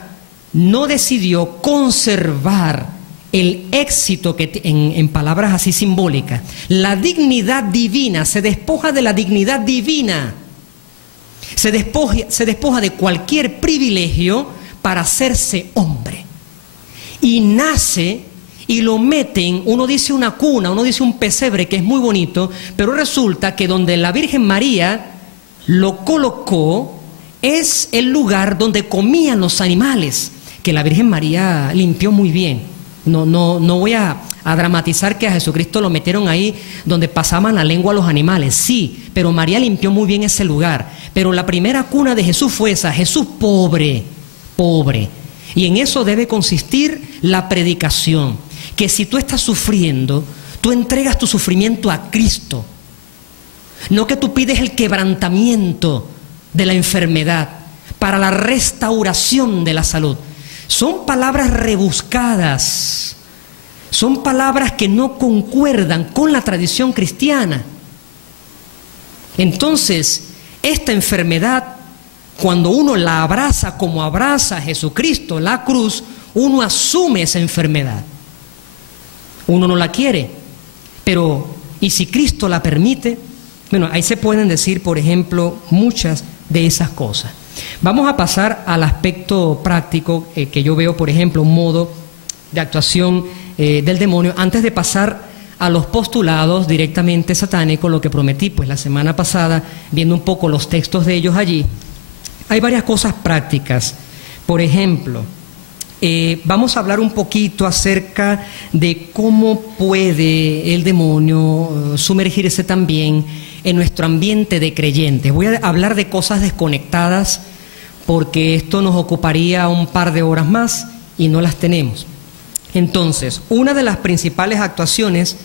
no decidió conservar el éxito que en palabras así simbólicas, la dignidad divina, se despoja de la dignidad divina, se despoja de cualquier privilegio para hacerse hombre, y nace y lo meten, uno dice una cuna, uno dice un pesebre, que es muy bonito, pero resulta que donde la Virgen María lo colocó es el lugar donde comían los animales, que la Virgen María limpió muy bien. No voy a dramatizar que a Jesucristo lo metieron ahí donde pasaban la lengua a los animales, sí, pero María limpió muy bien ese lugar. Pero la primera cuna de Jesús fue esa, Jesús pobre. Y en eso debe consistir la predicación, que si tú estás sufriendo, tú entregas tu sufrimiento a Cristo. no que tú pides el quebrantamiento de la enfermedad para la restauración de la salud. Son palabras rebuscadas, son palabras que no concuerdan con la tradición cristiana. Entonces, esta enfermedad, cuando uno la abraza como abraza a Jesucristo la cruz, uno asume esa enfermedad. Uno no la quiere, pero ¿y si Cristo la permite? Bueno, ahí se pueden decir, por ejemplo, muchas de esas cosas. Vamos a pasar al aspecto práctico que yo veo, por ejemplo, un modo de actuación del demonio. Antes de pasar a los postulados directamente satánicos, lo que prometí pues la semana pasada, viendo un poco los textos de ellos allí, hay varias cosas prácticas. Por ejemplo, vamos a hablar un poquito acerca de cómo puede el demonio sumergirse también en nuestro ambiente de creyentes. Voy a hablar de cosas desconectadas porque esto nos ocuparía un par de horas más y no las tenemos. Entonces, una de las principales actuaciones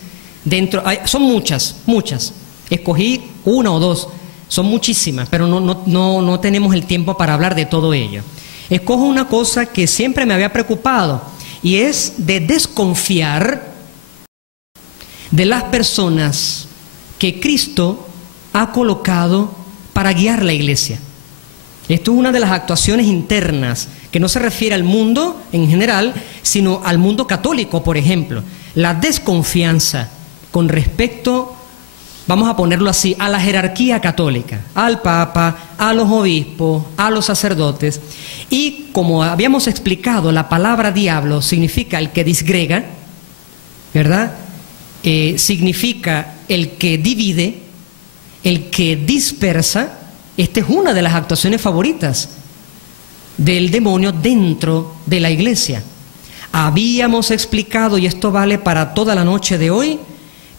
son muchas, escogí una o dos, son muchísimas, pero no tenemos el tiempo para hablar de todo ello. Escojo una cosa que siempre me había preocupado y es de desconfiar de las personas que Cristo ha colocado para guiar la iglesia. Esto es una de las actuaciones internas que no se refiere al mundo en general, sino al mundo católico, por ejemplo. La desconfianza con respecto, vamos a ponerlo así, a la jerarquía católica, al Papa, a los obispos, a los sacerdotes. Y como habíamos explicado, la palabra diablo significa el que disgrega, ¿verdad? Significa el que divide, el que dispersa. Esta es una de las actuaciones favoritas del demonio dentro de la iglesia. Habíamos explicado, y esto vale para toda la noche de hoy,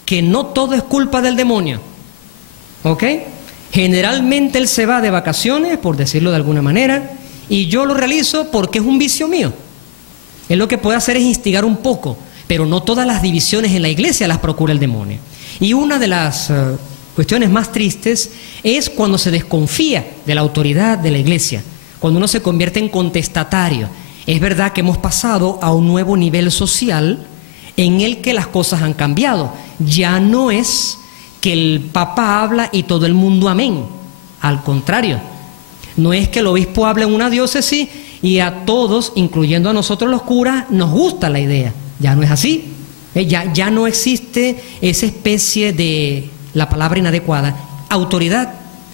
que no todo es culpa del demonio, ¿ok? Generalmente él se va de vacaciones, por decirlo de alguna manera, y yo lo realizo porque es un vicio mío. Él lo que puede hacer es instigar un poco, pero no todas las divisiones en la iglesia las procura el demonio. Y una de las cuestiones más tristes es cuando se desconfía de la autoridad de la iglesia, cuando uno se convierte en contestatario. Es verdad que hemos pasado a un nuevo nivel social en el que las cosas han cambiado. Ya no es que el Papa habla y todo el mundo amén. Al contrario, no es que el obispo hable en una diócesis y a todos, incluyendo a nosotros los curas, nos gusta la idea. Ya no es así. Ya no existe esa especie de, la palabra inadecuada, autoridad.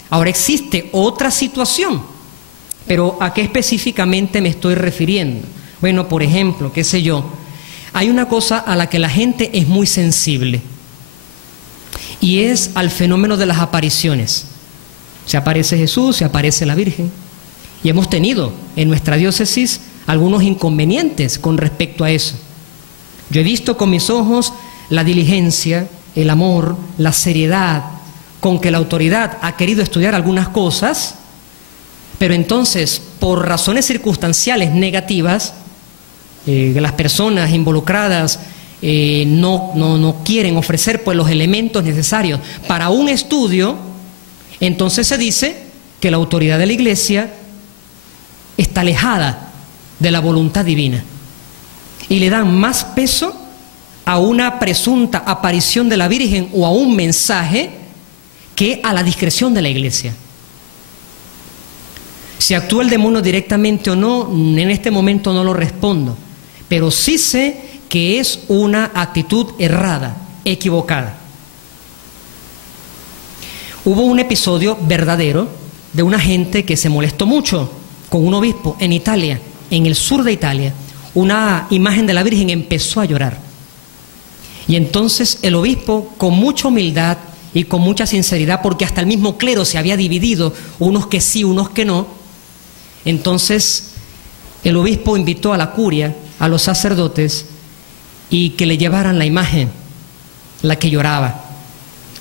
Ahora existe otra situación. Pero ¿a qué específicamente me estoy refiriendo? Bueno, por ejemplo, qué sé yo, hay una cosa a la que la gente es muy sensible y es al fenómeno de las apariciones. Se aparece Jesús, se aparece la Virgen, y hemos tenido en nuestra diócesis algunos inconvenientes con respecto a eso. Yo he visto con mis ojos la diligencia, el amor, la seriedad con que la autoridad ha querido estudiar algunas cosas, pero entonces, por razones circunstanciales negativas, las personas involucradas no quieren ofrecer pues los elementos necesarios para un estudio, entonces se dice que la autoridad de la iglesia está alejada de la voluntad divina y le dan más peso a una presunta aparición de la Virgen o a un mensaje que a la discreción de la iglesia. Si actúa el demonio directamente o no, en este momento no lo respondo, pero sí sé que es una actitud errada, equivocada. Hubo un episodio verdadero de una gente que se molestó mucho con un obispo en Italia, en el sur de Italia. Una imagen de la Virgen empezó a llorar. Y entonces el obispo, con mucha humildad y con mucha sinceridad, porque hasta el mismo clero se había dividido, unos que sí, unos que no, entonces el obispo invitó a la curia, a los sacerdotes, y que le llevaran la imagen, la que lloraba.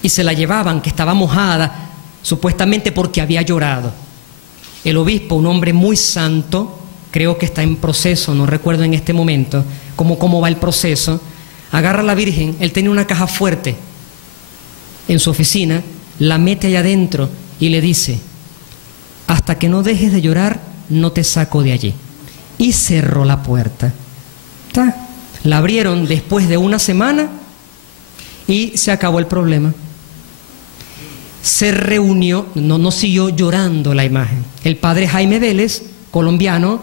Y se la llevaban, que estaba mojada, supuestamente porque había llorado. El obispo, un hombre muy santo, creo que está en proceso, no recuerdo en este momento cómo va el proceso, agarra a la Virgen. Él tenía una caja fuerte en su oficina, la mete allá adentro y le dice: hasta que no dejes de llorar, no te saco de allí. Y cerró la puerta. ¿Está? La abrieron después de una semana y se acabó el problema. Se reunió, no siguió llorando la imagen. El padre Jaime Vélez, colombiano,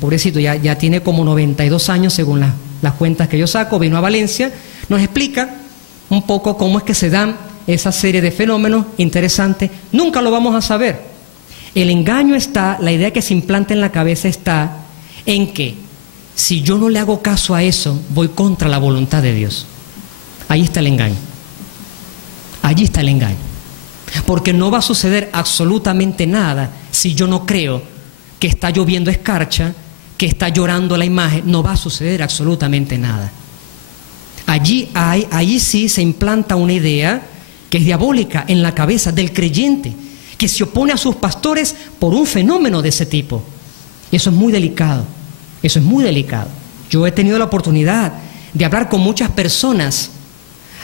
pobrecito, ya tiene como 92 años según las cuentas que yo saco, vino a Valencia, nos explica un poco cómo es que se dan esa serie de fenómenos interesantes. Nunca lo vamos a saber. El engaño está, la idea que se implanta en la cabeza está en que si yo no le hago caso a eso, voy contra la voluntad de Dios. Ahí está el engaño. Allí está el engaño. Porque no va a suceder absolutamente nada si yo no creo que está lloviendo escarcha, que está llorando la imagen. No va a suceder absolutamente nada. Allí sí se implanta una idea que es diabólica en la cabeza del creyente, que se opone a sus pastores por un fenómeno de ese tipo. Eso es muy delicado. Eso es muy delicado. Yo he tenido la oportunidad de hablar con muchas personas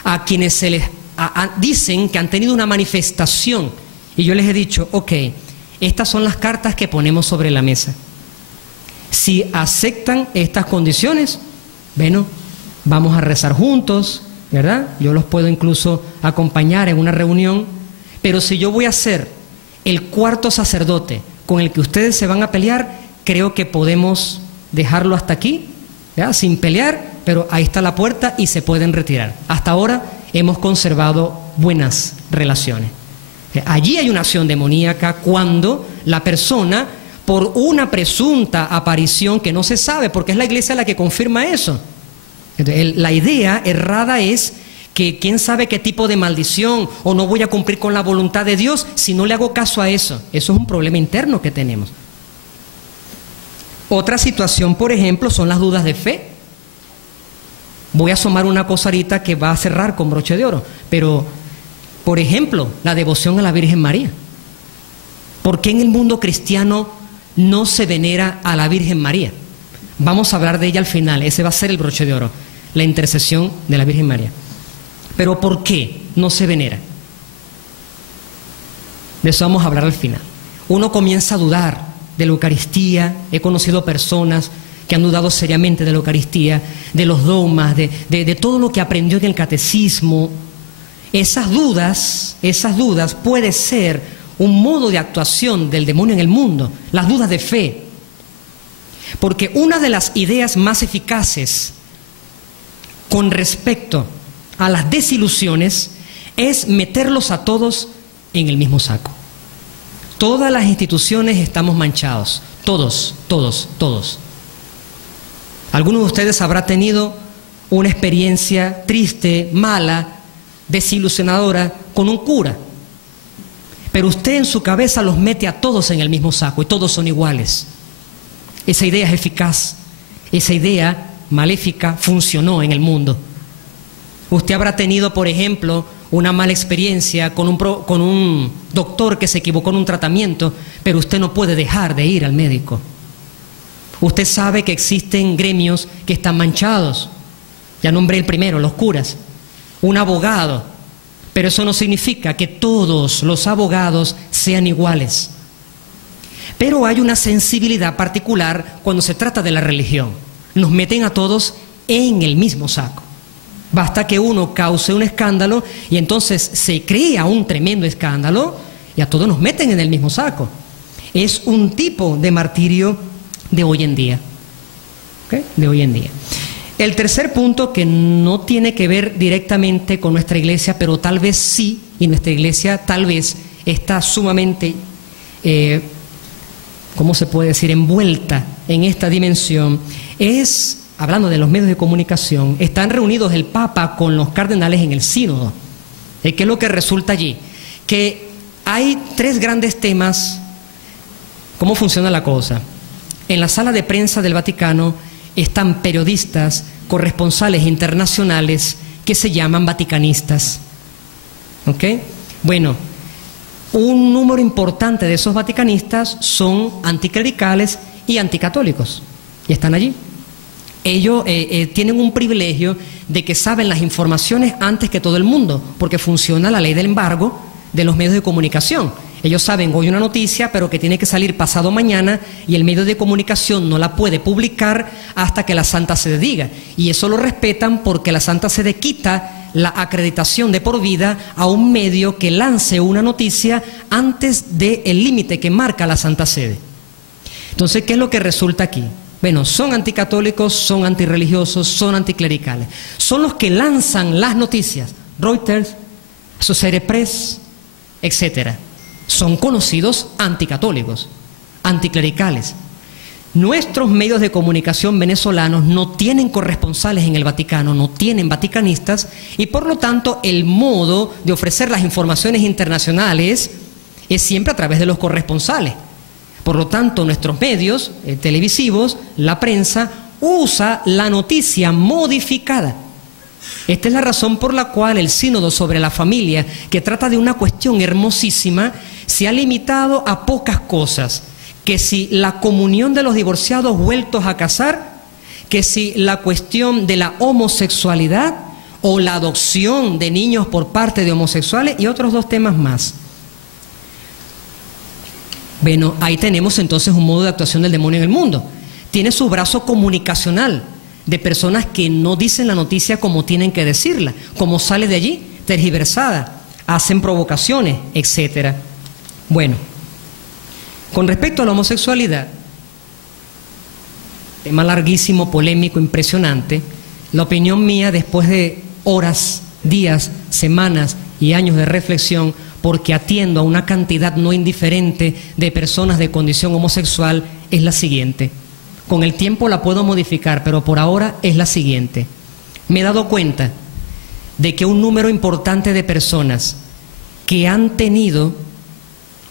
a quienes se les dicen que han tenido una manifestación, y yo les he dicho: ok, estas son las cartas que ponemos sobre la mesa. Si aceptan estas condiciones, bueno, vamos a rezar juntos, ¿verdad? Yo los puedo incluso acompañar en una reunión, pero si yo voy a ser el cuarto sacerdote con el que ustedes se van a pelear, creo que podemos dejarlo hasta aquí, ¿verdad? Sin pelear, pero ahí está la puerta y se pueden retirar. Hasta ahora hemos conservado buenas relaciones. Allí hay una acción demoníaca cuando la persona, por una presunta aparición que no se sabe, porque es la iglesia la que confirma eso. Entonces, la idea errada es que quién sabe qué tipo de maldición, o no voy a cumplir con la voluntad de Dios si no le hago caso a eso. Eso es un problema interno que tenemos. Otra situación, por ejemplo, son las dudas de fe. Voy a asomar una cosa ahorita que va a cerrar con broche de oro, pero, por ejemplo, la devoción a la Virgen María. ¿Por qué en el mundo cristiano no se venera a la Virgen María? Vamos a hablar de ella al final, ese va a ser el broche de oro, la intercesión de la Virgen María. Pero ¿por qué no se venera? De eso vamos a hablar al final. Uno comienza a dudar de la Eucaristía. He conocido personas que han dudado seriamente de la Eucaristía, de los dogmas, de todo lo que aprendió en el catecismo. Esas dudas puede ser un modo de actuación del demonio en el mundo, las dudas de fe. Porque una de las ideas más eficaces con respecto a las desilusiones es meterlos a todos en el mismo saco. Todas las instituciones estamos manchados, todos. Algunos de ustedes habrá tenido una experiencia triste, mala, desilusionadora con un cura. Pero usted en su cabeza los mete a todos en el mismo saco y todos son iguales. Esa idea es eficaz. Esa idea maléfica funcionó en el mundo. Usted habrá tenido, por ejemplo, una mala experiencia con un doctor que se equivocó en un tratamiento, pero usted no puede dejar de ir al médico. Usted sabe que existen gremios que están manchados. Ya nombré el primero, los curas. Un abogado. Pero eso no significa que todos los abogados sean iguales. Pero hay una sensibilidad particular cuando se trata de la religión. Nos meten a todos en el mismo saco. Basta que uno cause un escándalo y entonces se crea un tremendo escándalo y a todos nos meten en el mismo saco. Es un tipo de martirio de hoy en día. ¿Okay? De hoy en día. El tercer punto, que no tiene que ver directamente con nuestra iglesia, pero tal vez sí, y nuestra iglesia tal vez está sumamente, ¿cómo se puede decir?, envuelta en esta dimensión, es, hablando de los medios de comunicación, están reunidos el Papa con los cardenales en el sínodo. ¿Qué es lo que resulta allí? Que hay tres grandes temas. ¿Cómo funciona la cosa? En la sala de prensa del Vaticano están periodistas, corresponsales internacionales que se llaman vaticanistas. ¿Ok? Bueno, un número importante de esos vaticanistas son anticlericales y anticatólicos. Y están allí. Ellos tienen un privilegio de que saben las informaciones antes que todo el mundo, porque funciona la ley del embargo de los medios de comunicación. Ellos saben hoy una noticia, pero que tiene que salir pasado mañana, y el medio de comunicación no la puede publicar hasta que la Santa Sede diga. Y eso lo respetan porque la Santa Sede quita la acreditación de por vida a un medio que lance una noticia antes del límite que marca la Santa Sede. Entonces, ¿qué es lo que resulta aquí? Bueno, son anticatólicos, son antirreligiosos, son anticlericales. Son los que lanzan las noticias. Reuters, Associated Press, etcétera. Son conocidos anticatólicos, anticlericales. Nuestros medios de comunicación venezolanos no tienen corresponsales en el Vaticano, no tienen vaticanistas, y por lo tanto el modo de ofrecer las informaciones internacionales es siempre a través de los corresponsales. Por lo tanto, nuestros medios televisivos, la prensa, usa la noticia modificada. Esta es la razón por la cual el sínodo sobre la familia, que trata de una cuestión hermosísima, se ha limitado a pocas cosas. Que si la comunión de los divorciados vueltos a casar, que si la cuestión de la homosexualidad o la adopción de niños por parte de homosexuales y otros dos temas más. Bueno, ahí tenemos entonces un modo de actuación del demonio en el mundo. Tiene su brazo comunicacional de personas que no dicen la noticia como tienen que decirla, como sale de allí, tergiversada, hacen provocaciones, etcétera. Bueno, con respecto a la homosexualidad, tema larguísimo, polémico, impresionante, la opinión mía después de horas, días, semanas y años de reflexión, porque atiendo a una cantidad no indiferente de personas de condición homosexual, es la siguiente. Con el tiempo la puedo modificar, pero por ahora es la siguiente. Me he dado cuenta de que un número importante de personas que han tenido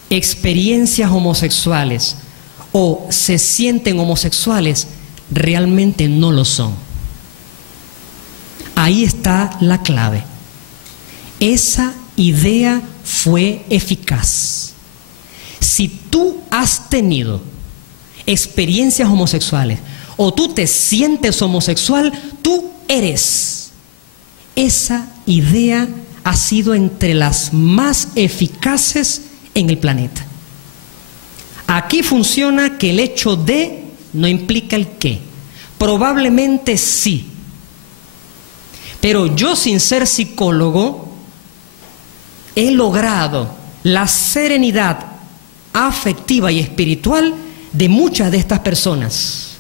experiencias homosexuales o se sienten homosexuales realmente no lo son. Ahí está la clave. Esa idea fue eficaz. Si tú has tenido experiencias homosexuales o tú te sientes homosexual, tú eres. Esa idea ha sido entre las más eficaces en el planeta. Aquí funciona que el hecho de no implica el qué. Probablemente sí. Pero yo, sin ser psicólogo, he logrado la serenidad afectiva y espiritual de muchas de estas personas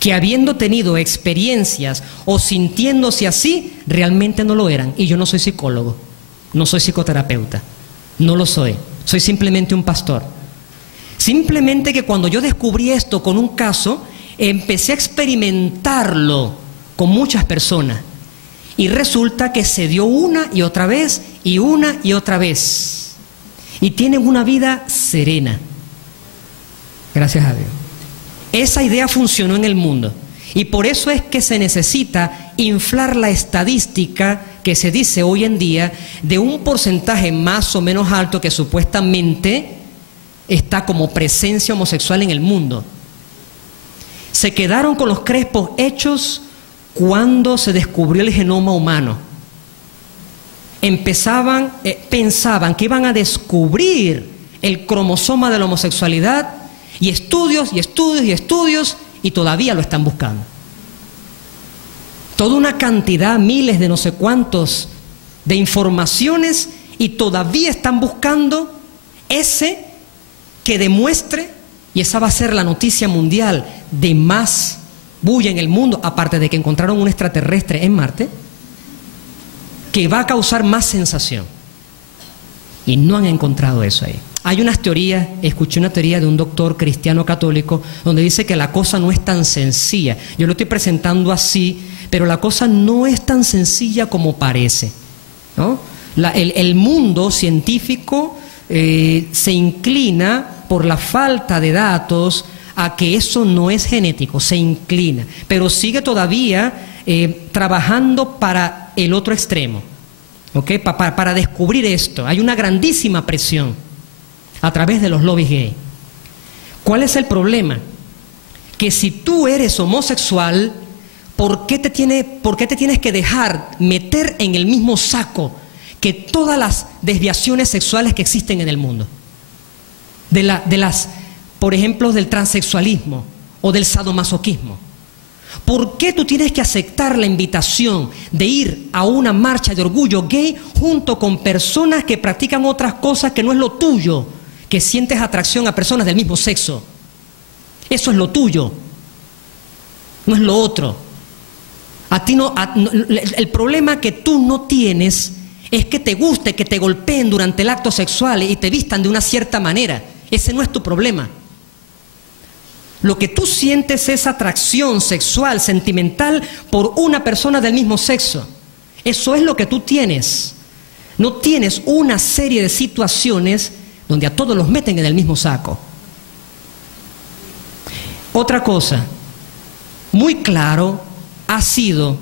que, habiendo tenido experiencias o sintiéndose así, realmente no lo eran. Y yo no soy psicólogo, no soy psicoterapeuta, no lo soy. Soy simplemente un pastor. Simplemente que cuando yo descubrí esto con un caso, empecé a experimentarlo con muchas personas. Y resulta que se dio una y otra vez, y una y otra vez. Y tienen una vida serena. Gracias a Dios. Esa idea funcionó en el mundo. Y por eso es que se necesita inflar la estadística que se dice hoy en día de un porcentaje más o menos alto que supuestamente está como presencia homosexual en el mundo. Se quedaron con los crespos hechos cuando se descubrió el genoma humano. Pensaban que iban a descubrir el cromosoma de la homosexualidad, y estudios y estudios y estudios, y todavía lo están buscando. Toda una cantidad, miles de no sé cuántos de informaciones, y todavía están buscando ese que demuestre, y esa va a ser la noticia mundial de más bulla en el mundo, aparte de que encontraron un extraterrestre en Marte, que va a causar más sensación. Y no han encontrado eso ahí. Hay unas teorías, escuché una teoría de un doctor cristiano católico donde dice que la cosa no es tan sencilla. Yo lo estoy presentando así, pero la cosa no es tan sencilla como parece, ¿no? El mundo científico se inclina por la falta de datos a que eso no es genético, se inclina, pero sigue todavía trabajando para el otro extremo, ¿okay? Para descubrir esto. Hay una grandísima presión a través de los lobbies gay. ¿Cuál es el problema? Que si tú eres homosexual, ¿por qué te tienes que dejar meter en el mismo saco que todas las desviaciones sexuales que existen en el mundo. Por ejemplo, del transexualismo o del sadomasoquismo. ¿Por qué tú tienes que aceptar la invitación de ir a una marcha de orgullo gay junto con personas que practican otras cosas que no es lo tuyo, que sientes atracción a personas del mismo sexo? Eso es lo tuyo, no es lo otro. El problema que tú no tienes es que te guste que te golpeen durante el acto sexual y te vistan de una cierta manera. Ese no es tu problema. Lo que tú sientes es atracción sexual, sentimental por una persona del mismo sexo. Eso es lo que tú tienes. No tienes una serie de situaciones donde a todos los meten en el mismo saco. Otra cosa, muy claro ha sido,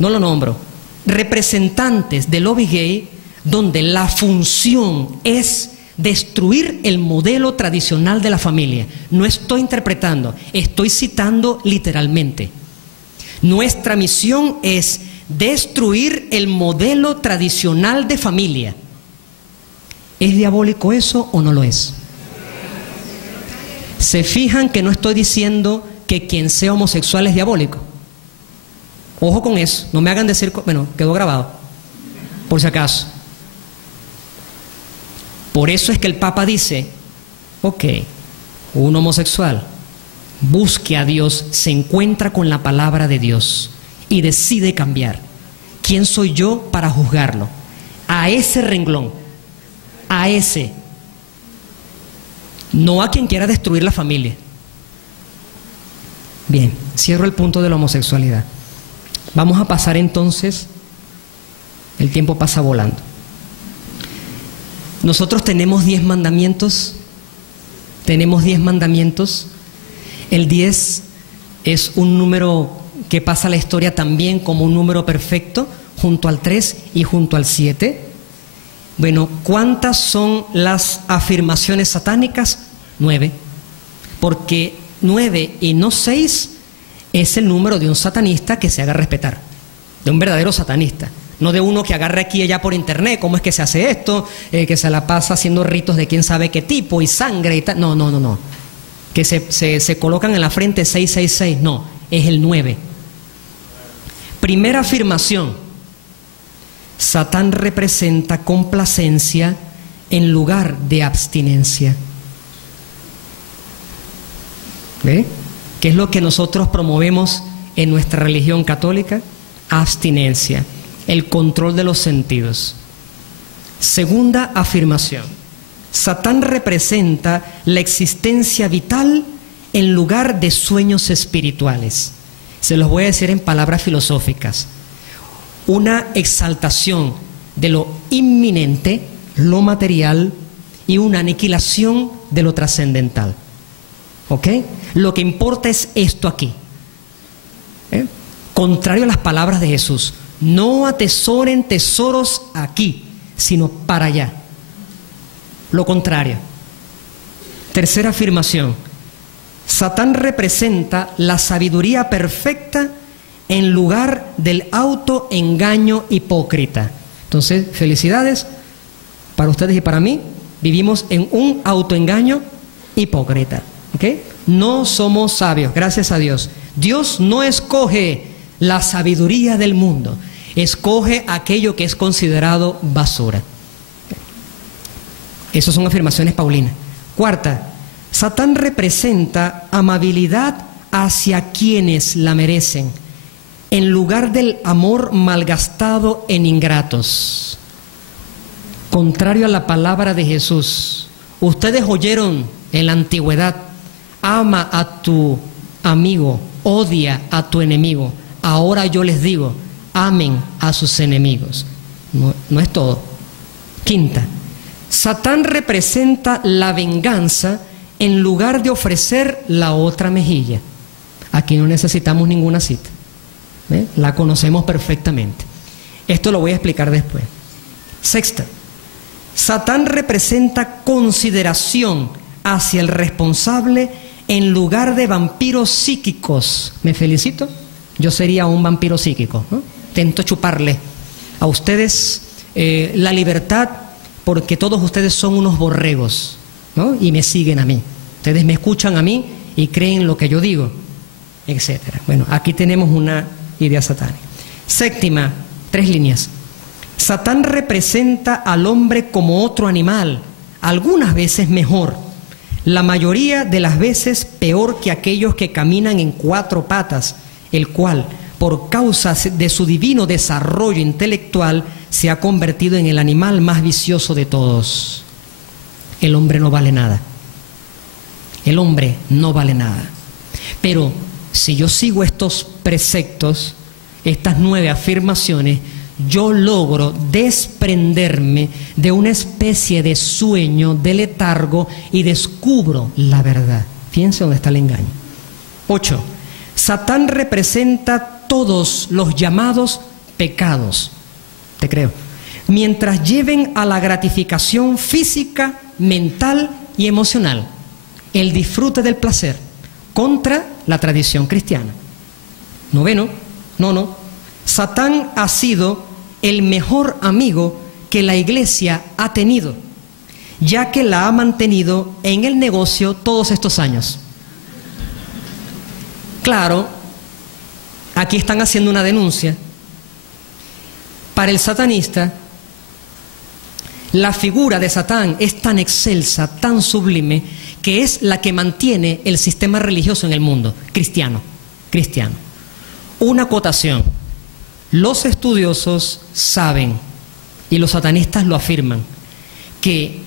no lo nombro, representantes del lobby gay donde la función es destruir el modelo tradicional de la familia. No estoy interpretando, estoy citando literalmente. Nuestra misión es destruir el modelo tradicional de familia. ¿Es diabólico eso o no lo es? ¿Se fijan que no estoy diciendo que quien sea homosexual es diabólico? Ojo con eso, no me hagan decir, bueno, quedó grabado, por si acaso. Por eso es que el Papa dice, ok, un homosexual busque a Dios, se encuentra con la palabra de Dios y decide cambiar. ¿Quién soy yo para juzgarlo? A ese renglón, a ese, no a quien quiera destruir la familia. Bien, cierro el punto de la homosexualidad. Vamos a pasar entonces, el tiempo pasa volando. Nosotros tenemos 10 mandamientos. Tenemos 10 mandamientos. El 10 es un número que pasa a la historia también como un número perfecto, junto al 3 y junto al 7. Bueno, ¿cuántas son las afirmaciones satánicas? 9. Porque 9 y no 6 es el número de un satanista que se haga respetar, de un verdadero satanista. No de uno que agarre aquí y allá por internet, cómo es que se hace esto, que se la pasa haciendo ritos de quién sabe qué tipo y sangre y tal. No. Que se colocan en la frente 666, no, es el 9. Primera afirmación, Satán representa complacencia en lugar de abstinencia. ¿Ve? ¿Qué es lo que nosotros promovemos en nuestra religión católica? Abstinencia. El control de los sentidos. Segunda afirmación. Satán representa la existencia vital en lugar de sueños espirituales. Se los voy a decir en palabras filosóficas. Una exaltación de lo inminente, lo material, y una aniquilación de lo trascendental. ¿Ok? Lo que importa es esto aquí. Contrario a las palabras de Jesús. No atesoren tesoros aquí, sino para allá. Lo contrario. Tercera afirmación. Satán representa la sabiduría perfecta en lugar del autoengaño hipócrita. Entonces, felicidades para ustedes y para mí. Vivimos en un autoengaño hipócrita. ¿Ok? No somos sabios, gracias a Dios. Dios no escoge la sabiduría del mundo. Escoge aquello que es considerado basura. Esas son afirmaciones paulinas. Cuarta, Satán representa amabilidad hacia quienes la merecen, en lugar del amor malgastado en ingratos. Contrario a la palabra de Jesús. Ustedes oyeron en la antigüedad, ama a tu amigo, odia a tu enemigo. Ahora yo les digo, amen a sus enemigos. No es todo. Quinta, Satán representa la venganza en lugar de ofrecer la otra mejilla. Aquí no necesitamos ninguna cita. La conocemos perfectamente. Esto lo voy a explicar después. Sexta, Satán representa consideración hacia el responsable en lugar de vampiros psíquicos. ¿Me felicito? Yo sería un vampiro psíquico, ¿no? Intento chuparle a ustedes la libertad porque todos ustedes son unos borregos, ¿no? Y me siguen a mí. Ustedes me escuchan a mí y creen lo que yo digo, etcétera. Bueno, aquí tenemos una idea satánica. Séptima, 3 líneas. Satán representa al hombre como otro animal, algunas veces mejor, la mayoría de las veces peor que aquellos que caminan en 4 patas, el cual, por causa de su divino desarrollo intelectual, se ha convertido en el animal más vicioso de todos. El hombre no vale nada. El hombre no vale nada. Pero si yo sigo estos preceptos, estas 9 afirmaciones, yo logro desprenderme de una especie de sueño, de letargo, y descubro la verdad. Fíjense dónde está el engaño. 8. Satán representa todos los llamados pecados, te creo, mientras lleven a la gratificación física, mental y emocional, el disfrute del placer, contra la tradición cristiana. 9. Satán ha sido el mejor amigo que la Iglesia ha tenido, ya que la ha mantenido en el negocio todos estos años. Claro, aquí están haciendo una denuncia. Para el satanista, la figura de Satán es tan excelsa, tan sublime, que es la que mantiene el sistema religioso en el mundo, cristiano. Una acotación. Los estudiosos saben, y los satanistas lo afirman, que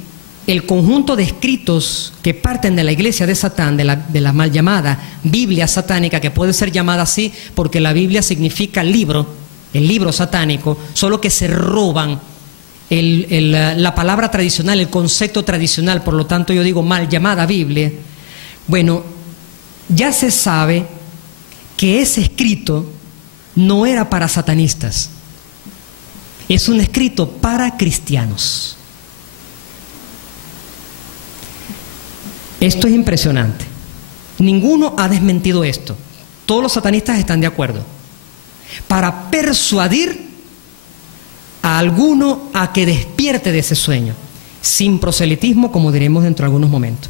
el conjunto de escritos que parten de la iglesia de Satán, de la mal llamada Biblia satánica, que puede ser llamada así porque la Biblia significa libro, el libro satánico, solo que se roban la palabra tradicional, el concepto tradicional, por lo tanto yo digo mal llamada Biblia. Bueno, ya se sabe que ese escrito no era para satanistas, es un escrito para cristianos. Esto es impresionante. Ninguno ha desmentido esto. Todos los satanistas están de acuerdo. Para persuadir a alguno a que despierte de ese sueño, sin proselitismo, como diremos dentro de algunos momentos.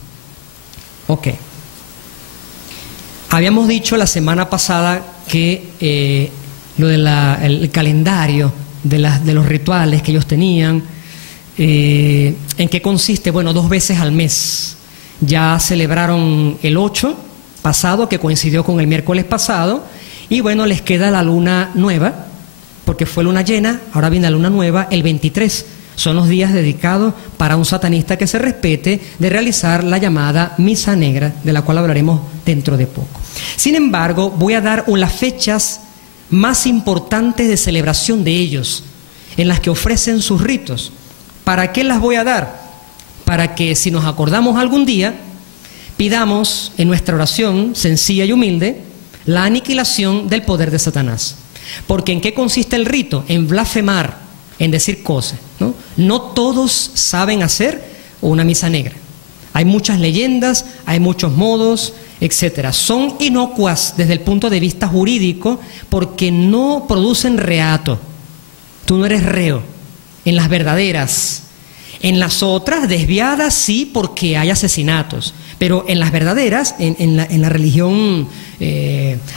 Ok. Habíamos dicho la semana pasada que lo del calendario de los rituales que ellos tenían, ¿en qué consiste? Bueno, 2 veces al mes. Ya celebraron el 8 pasado, que coincidió con el miércoles pasado, y bueno, les queda la luna nueva, porque fue luna llena, ahora viene la luna nueva, el 23. Son los días dedicados para un satanista que se respete de realizar la llamada misa negra, de la cual hablaremos dentro de poco. Sin embargo, voy a dar las fechas más importantes de celebración de ellos, en las que ofrecen sus ritos. ¿Para qué las voy a dar? Para que si nos acordamos algún día, pidamos en nuestra oración sencilla y humilde la aniquilación del poder de Satanás. Porque ¿en qué consiste el rito? En blasfemar, en decir cosas, ¿no? No todos saben hacer una misa negra. Hay muchas leyendas, hay muchos modos, etcétera. Son inocuas desde el punto de vista jurídico porque no producen reato. Tú no eres reo en las verdaderas. En las otras, desviadas, sí, porque hay asesinatos. Pero en las verdaderas, en la religión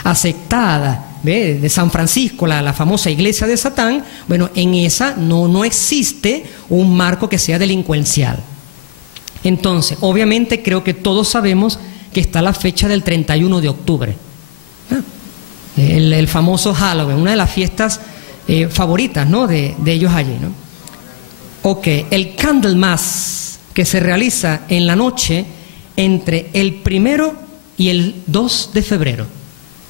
aceptada, ¿ve?, de San Francisco, la famosa iglesia de Satán, bueno, en esa no existe un marco que sea delincuencial. Entonces, obviamente creo que todos sabemos que está la fecha del 31 de octubre. El famoso Halloween, una de las fiestas favoritas, ¿no?, de ellos allí, ¿no? Ok, el Candlemas, que se realiza en la noche entre el 1 y el 2 de febrero,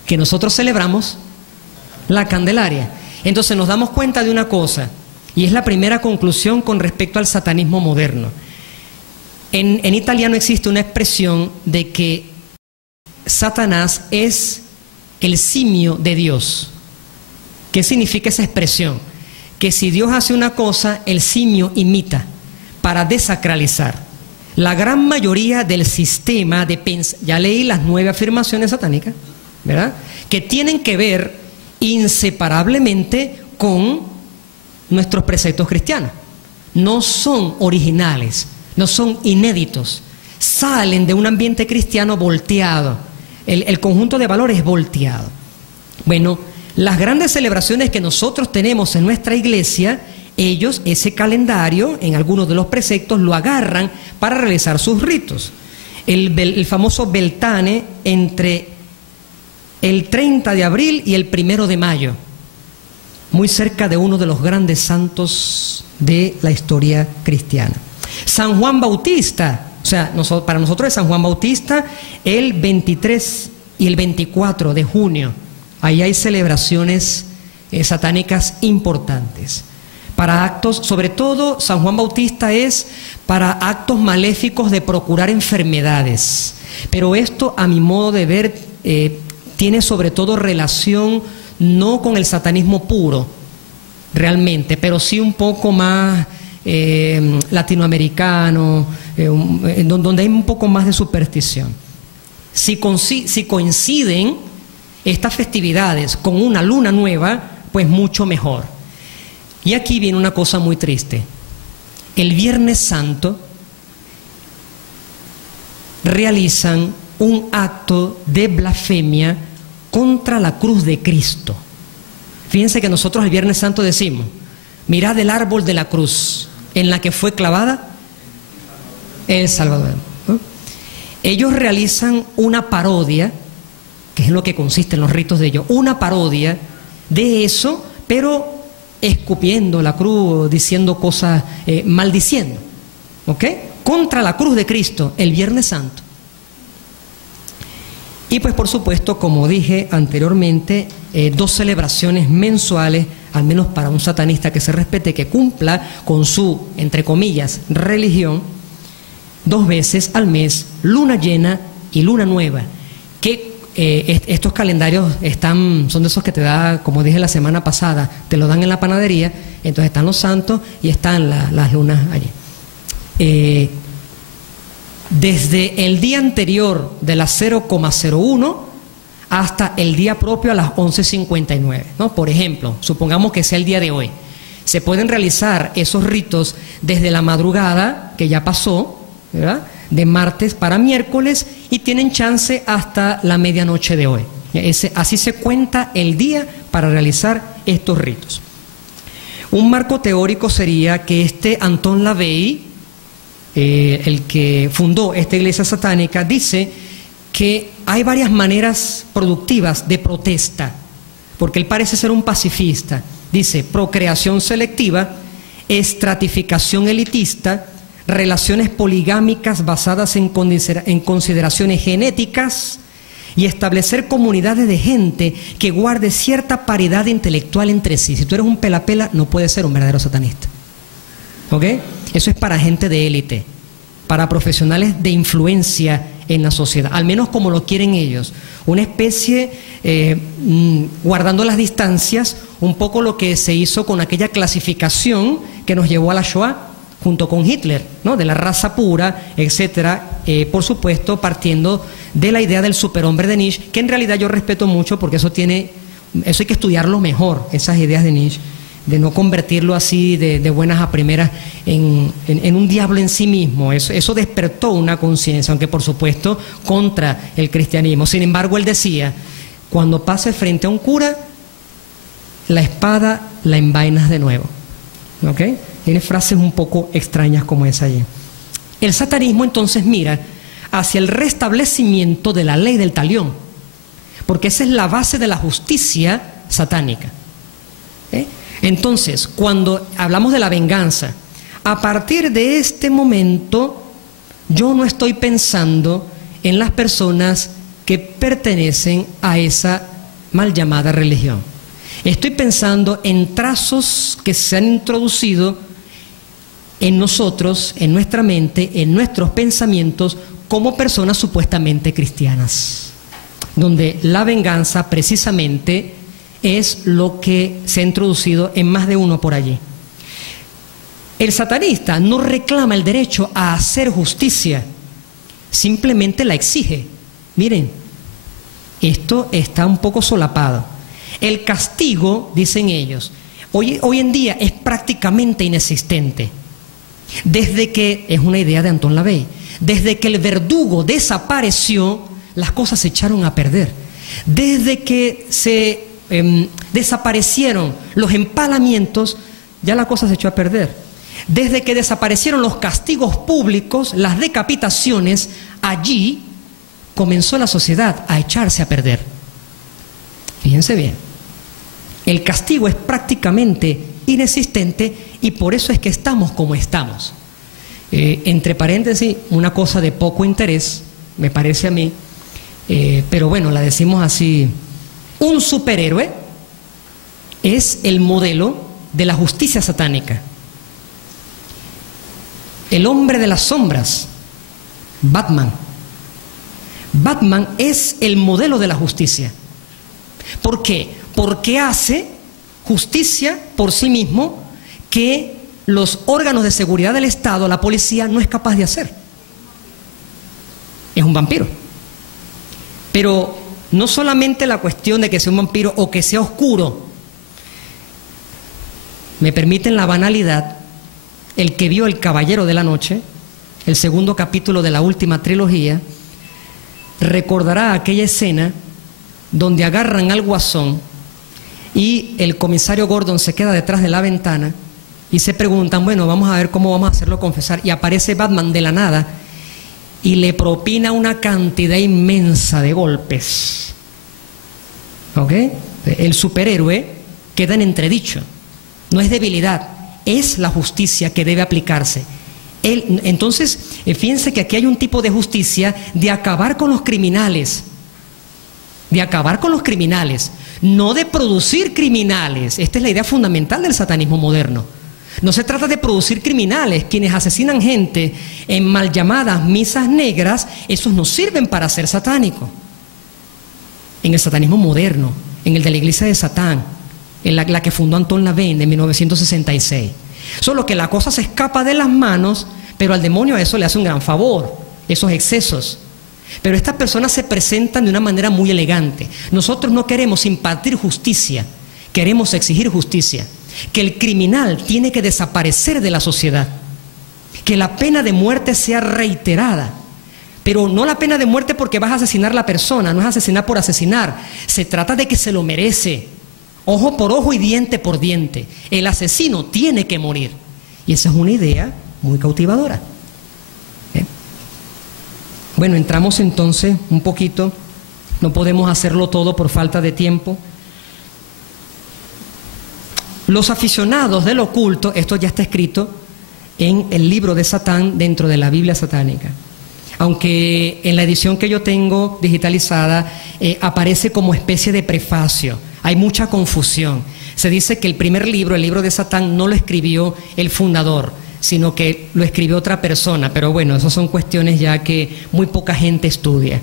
que nosotros celebramos la Candelaria. Entonces nos damos cuenta de una cosa, y es la primera conclusión con respecto al satanismo moderno. En italiano existe una expresión de que Satanás es el simio de Dios. ¿Qué significa esa expresión? Que si Dios hace una cosa, el simio imita para desacralizar. La gran mayoría del sistema de ya leí las 9 afirmaciones satánicas, ¿verdad?, que tienen que ver inseparablemente con nuestros preceptos cristianos. No son originales, no son inéditos. Salen de un ambiente cristiano volteado. El conjunto de valores es volteado. Bueno, las grandes celebraciones que nosotros tenemos en nuestra iglesia, ellos ese calendario, en algunos de los preceptos, lo agarran para realizar sus ritos. El famoso Beltane entre el 30 de abril y el 1 de mayo, muy cerca de uno de los grandes santos de la historia cristiana. San Juan Bautista, o sea, para nosotros es San Juan Bautista el 23 y el 24 de junio. Ahí hay celebraciones satánicas importantes. Para actos, sobre todo San Juan Bautista es para actos maléficos de procurar enfermedades. Pero esto, a mi modo de ver, tiene sobre todo relación no con el satanismo puro, realmente, pero sí un poco más latinoamericano, donde hay un poco más de superstición. Si coinciden estas festividades con una luna nueva, pues mucho mejor. Y aquí viene una cosa muy triste. El Viernes Santo realizan un acto de blasfemia contra la cruz de Cristo. Fíjense que nosotros el Viernes Santo decimos: mirad el árbol de la cruz en la que fue clavada el Salvador, ¿no? Ellos realizan una parodia, que es en lo que consisten los ritos de ellos, una parodia de eso, pero escupiendo la cruz, diciendo cosas, maldiciendo, ¿ok? Contra la cruz de Cristo el Viernes Santo. Y pues por supuesto, como dije anteriormente, 2 celebraciones mensuales, al menos para un satanista que se respete, que cumpla con su, entre comillas, religión, 2 veces al mes, luna llena y luna nueva, que estos calendarios son de esos que te da, como dije la semana pasada, te lo dan en la panadería. Entonces están los santos y están las lunas allí. Desde el día anterior de las 0,01 hasta el día propio a las 11:59, ¿no? Por ejemplo, supongamos que sea el día de hoy. Se pueden realizar esos ritos desde la madrugada, que ya pasó, ¿verdad?, de martes para miércoles, y tienen chance hasta la medianoche de hoy. Así se cuenta el día para realizar estos ritos. Un marco teórico sería que Anton LaVey, el que fundó esta iglesia satánica, dice que hay varias maneras productivas de protesta, porque él parece ser un pacifista. Dice: procreación selectiva, estratificación elitista, relaciones poligámicas basadas en consideraciones genéticas, y establecer comunidades de gente que guarde cierta paridad intelectual entre sí. Si tú eres un pelapela, no puedes ser un verdadero satanista, ¿ok? Eso es para gente de élite, para profesionales de influencia en la sociedad, al menos como lo quieren ellos. Una especie, guardando las distancias, un poco lo que se hizo con aquella clasificación que nos llevó a la Shoah, junto con Hitler, ¿no?, de la raza pura, etcétera, por supuesto partiendo de la idea del superhombre de Nietzsche, que en realidad yo respeto mucho, porque eso hay que estudiarlo mejor, esas ideas de Nietzsche, de no convertirlo así de buenas a primeras en un diablo en sí mismo. Eso despertó una conciencia, aunque por supuesto contra el cristianismo. Sin embargo, él decía: cuando pases frente a un cura, la espada la envainas de nuevo, ¿ok? Tiene frases un poco extrañas como esa allí. El satanismo entonces mira hacia el restablecimiento de la ley del talión, porque esa es la base de la justicia satánica. Entonces, cuando hablamos de la venganza, a partir de este momento, yo no estoy pensando en las personas que pertenecen a esa mal llamada religión. Estoy pensando en trazos que se han introducido en nosotros, en nuestra mente, en nuestros pensamientos, como personas supuestamente cristianas, donde la venganza precisamente es lo que se ha introducido en más de uno por allí. El satanista no reclama el derecho a hacer justicia, simplemente la exige. Miren, esto está un poco solapado. El castigo, dicen ellos, hoy en día es prácticamente inexistente. Desde que, es una idea de Anton LaVey, desde que el verdugo desapareció, las cosas se echaron a perder. Desde que se desaparecieron los empalamientos, ya la cosa se echó a perder. Desde que desaparecieron los castigos públicos, las decapitaciones, allí comenzó la sociedad a echarse a perder. Fíjense bien, el castigo es prácticamente inexistente y por eso es que estamos como estamos. Entre paréntesis, una cosa de poco interés, me parece a mí, pero bueno, la decimos así: un superhéroe es el modelo de la justicia satánica. El hombre de las sombras, Batman. Batman es el modelo de la justicia. ¿Por qué? Porque hace justicia por sí mismo que los órganos de seguridad del Estado, la policía, no es capaz de hacer. Es un vampiro. Pero no solamente la cuestión de que sea un vampiro o que sea oscuro. Me permiten la banalidad, el que vio El Caballero de la Noche, el segundo capítulo de la última trilogía, recordará aquella escena donde agarran al Guasón y el comisario Gordon se queda detrás de la ventana y se preguntan, bueno, vamos a ver cómo vamos a hacerlo confesar, y aparece Batman de la nada y le propina una cantidad inmensa de golpes. ¿Ok? El superhéroe queda en entredicho. No es debilidad, es la justicia que debe aplicarse. Entonces, fíjense que aquí hay un tipo de justicia de acabar con los criminales. De acabar con los criminales, no de producir criminales. Esta es la idea fundamental del satanismo moderno. No se trata de producir criminales. Quienes asesinan gente en mal llamadas misas negras, esos no sirven para ser satánicos. En el satanismo moderno, en el de la iglesia de Satán, en la que fundó Anton LaVey en 1966. Solo que la cosa se escapa de las manos, pero al demonio a eso le hace un gran favor, esos excesos. Pero estas personas se presentan de una manera muy elegante. Nosotros no queremos impartir justicia, queremos exigir justicia. Que el criminal tiene que desaparecer de la sociedad. Que la pena de muerte sea reiterada. Pero no la pena de muerte porque vas a asesinar a la persona, no es asesinar por asesinar. Se trata de que se lo merece. Ojo por ojo y diente por diente. El asesino tiene que morir. Y esa es una idea muy cautivadora. Bueno, entramos entonces un poquito, no podemos hacerlo todo por falta de tiempo. Los aficionados del oculto, esto ya está escrito en el libro de Satán dentro de la Biblia satánica. Aunque en la edición que yo tengo digitalizada aparece como especie de prefacio, hay mucha confusión. Se dice que el primer libro, el libro de Satán, no lo escribió el fundador, sino que lo escribió otra persona, pero bueno, esas son cuestiones ya que muy poca gente estudia.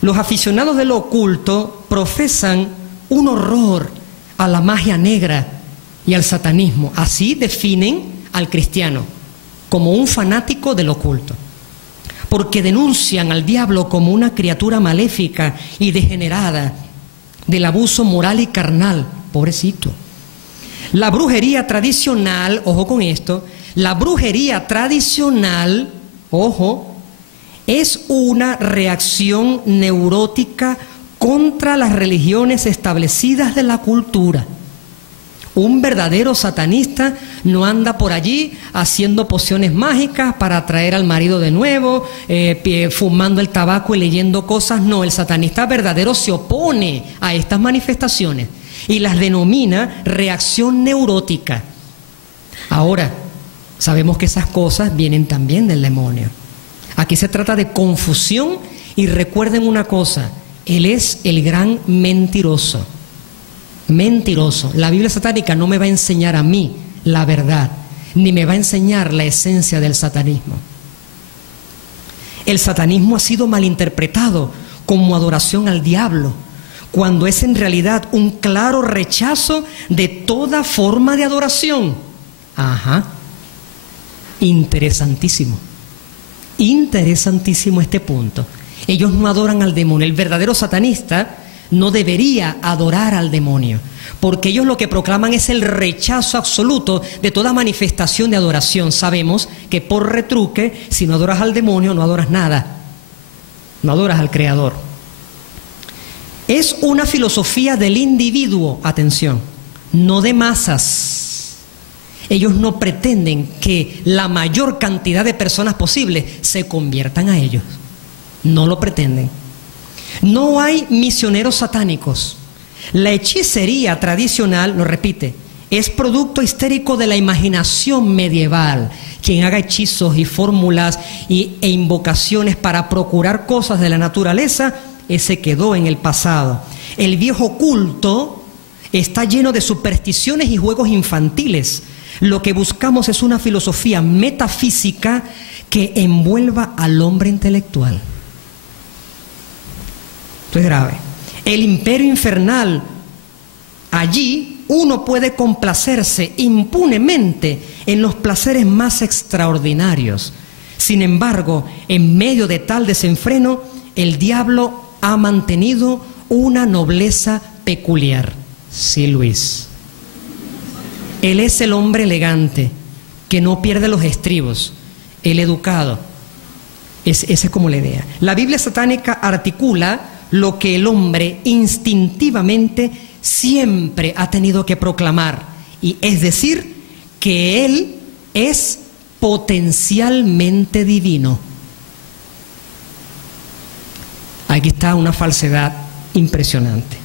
Los aficionados del oculto profesan un horror a la magia negra y al satanismo. Así definen al cristiano, como un fanático del oculto, porque denuncian al diablo como una criatura maléfica y degenerada del abuso moral y carnal. Pobrecito. La brujería tradicional, ojo con esto, la brujería tradicional, ojo, es una reacción neurótica contra las religiones establecidas de la cultura. Un verdadero satanista no anda por allí haciendo pociones mágicas para atraer al marido de nuevo, fumando el tabaco y leyendo cosas. No, el satanista verdadero se opone a estas manifestaciones y las denomina reacción neurótica. Ahora, sabemos que esas cosas vienen también del demonio. Aquí se trata de confusión y recuerden una cosa, él es el gran mentiroso. Mentiroso. La Biblia satánica no me va a enseñar a mí la verdad, ni me va a enseñar la esencia del satanismo. El satanismo ha sido malinterpretado como adoración al diablo, cuando es en realidad un claro rechazo de toda forma de adoración. Ajá. Interesantísimo. Interesantísimo este punto. Ellos no adoran al demonio. El verdadero satanista no debería adorar al demonio, porque ellos lo que proclaman es el rechazo absoluto de toda manifestación de adoración. Sabemos que por retruque, si no adoras al demonio, no adoras nada, no adoras al Creador. Es una filosofía del individuo, atención, no de masas. Ellos no pretenden que la mayor cantidad de personas posible se conviertan a ellos. No lo pretenden. No hay misioneros satánicos. La hechicería tradicional, lo repite, es producto histérico de la imaginación medieval. Quien haga hechizos y fórmulas e invocaciones para procurar cosas de la naturaleza, ese quedó en el pasado. El viejo culto está lleno de supersticiones y juegos infantiles. Lo que buscamos es una filosofía metafísica que envuelva al hombre intelectual. Esto es grave. El imperio infernal, allí uno puede complacerse impunemente en los placeres más extraordinarios. Sin embargo, en medio de tal desenfreno, el diablo ha mantenido una nobleza peculiar. Sí, Luis. Él es el hombre elegante, que no pierde los estribos, el educado. Esa es como la idea. La Biblia satánica articula lo que el hombre instintivamente siempre ha tenido que proclamar, y es decir, que él es potencialmente divino. Aquí está una falsedad impresionante.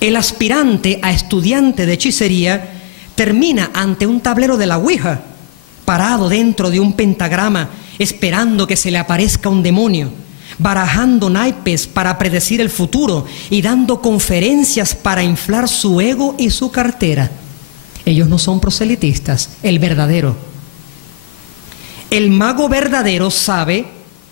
El aspirante a estudiante de hechicería termina ante un tablero de la Ouija, parado dentro de un pentagrama, esperando que se le aparezca un demonio, barajando naipes para predecir el futuro y dando conferencias para inflar su ego y su cartera. Ellos no son proselitistas, el verdadero. El mago verdadero sabe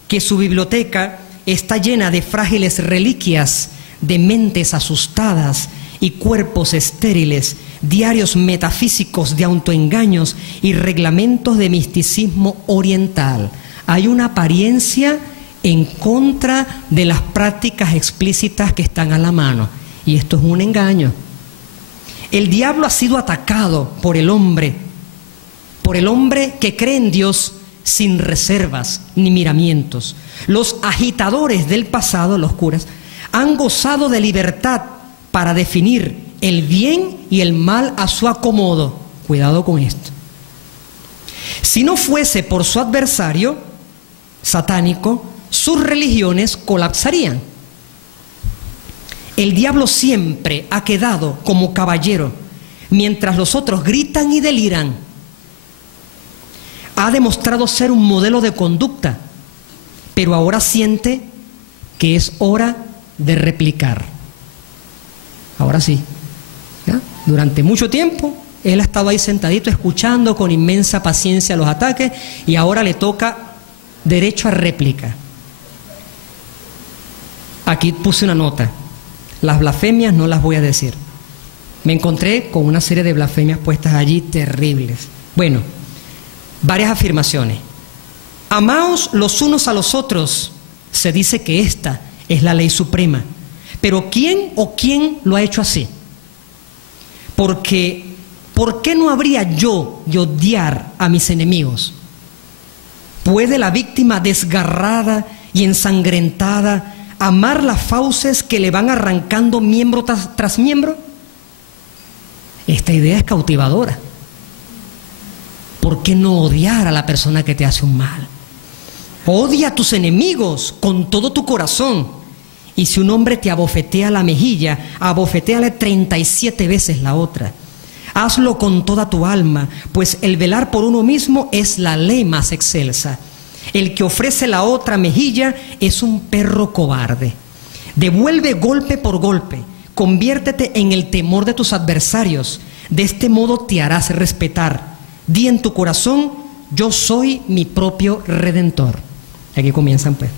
que su biblioteca está llena de frágiles reliquias, de mentes asustadas y cuerpos estériles, diarios metafísicos de autoengaños y reglamentos de misticismo oriental. Hay una apariencia en contra de las prácticas explícitas que están a la mano, y esto es un engaño. El diablo ha sido atacado por el hombre que cree en Dios sin reservas ni miramientos. Los agitadores del pasado, los curas, han gozado de libertad para definir el bien y el mal a su acomodo. Cuidado con esto. Si no fuese por su adversario satánico, sus religiones colapsarían. El diablo siempre ha quedado como caballero, mientras los otros gritan y deliran. Ha demostrado ser un modelo de conducta, pero ahora siente que es hora de replicar. Ahora sí, ¿ya? Durante mucho tiempo él ha estado ahí sentadito escuchando con inmensa paciencia los ataques, y ahora le toca derecho a réplica. Aquí puse una nota. Las blasfemias no las voy a decir. Me encontré con una serie de blasfemias puestas allí terribles. Bueno, varias afirmaciones. Amaos los unos a los otros. Se dice que esta es la ley suprema. Pero ¿quién o quién lo ha hecho así? Porque, ¿por qué no habría yo de odiar a mis enemigos? ¿Puede la víctima desgarrada y ensangrentada amar las fauces que le van arrancando miembro tras miembro? Esta idea es cautivadora. ¿Por qué no odiar a la persona que te hace un mal? Odia a tus enemigos con todo tu corazón. Y si un hombre te abofetea la mejilla, abofetéale 37 veces la otra. Hazlo con toda tu alma, pues el velar por uno mismo es la ley más excelsa. El que ofrece la otra mejilla es un perro cobarde. Devuelve golpe por golpe. Conviértete en el temor de tus adversarios. De este modo te harás respetar. Di en tu corazón: yo soy mi propio redentor. Aquí comienzan pues.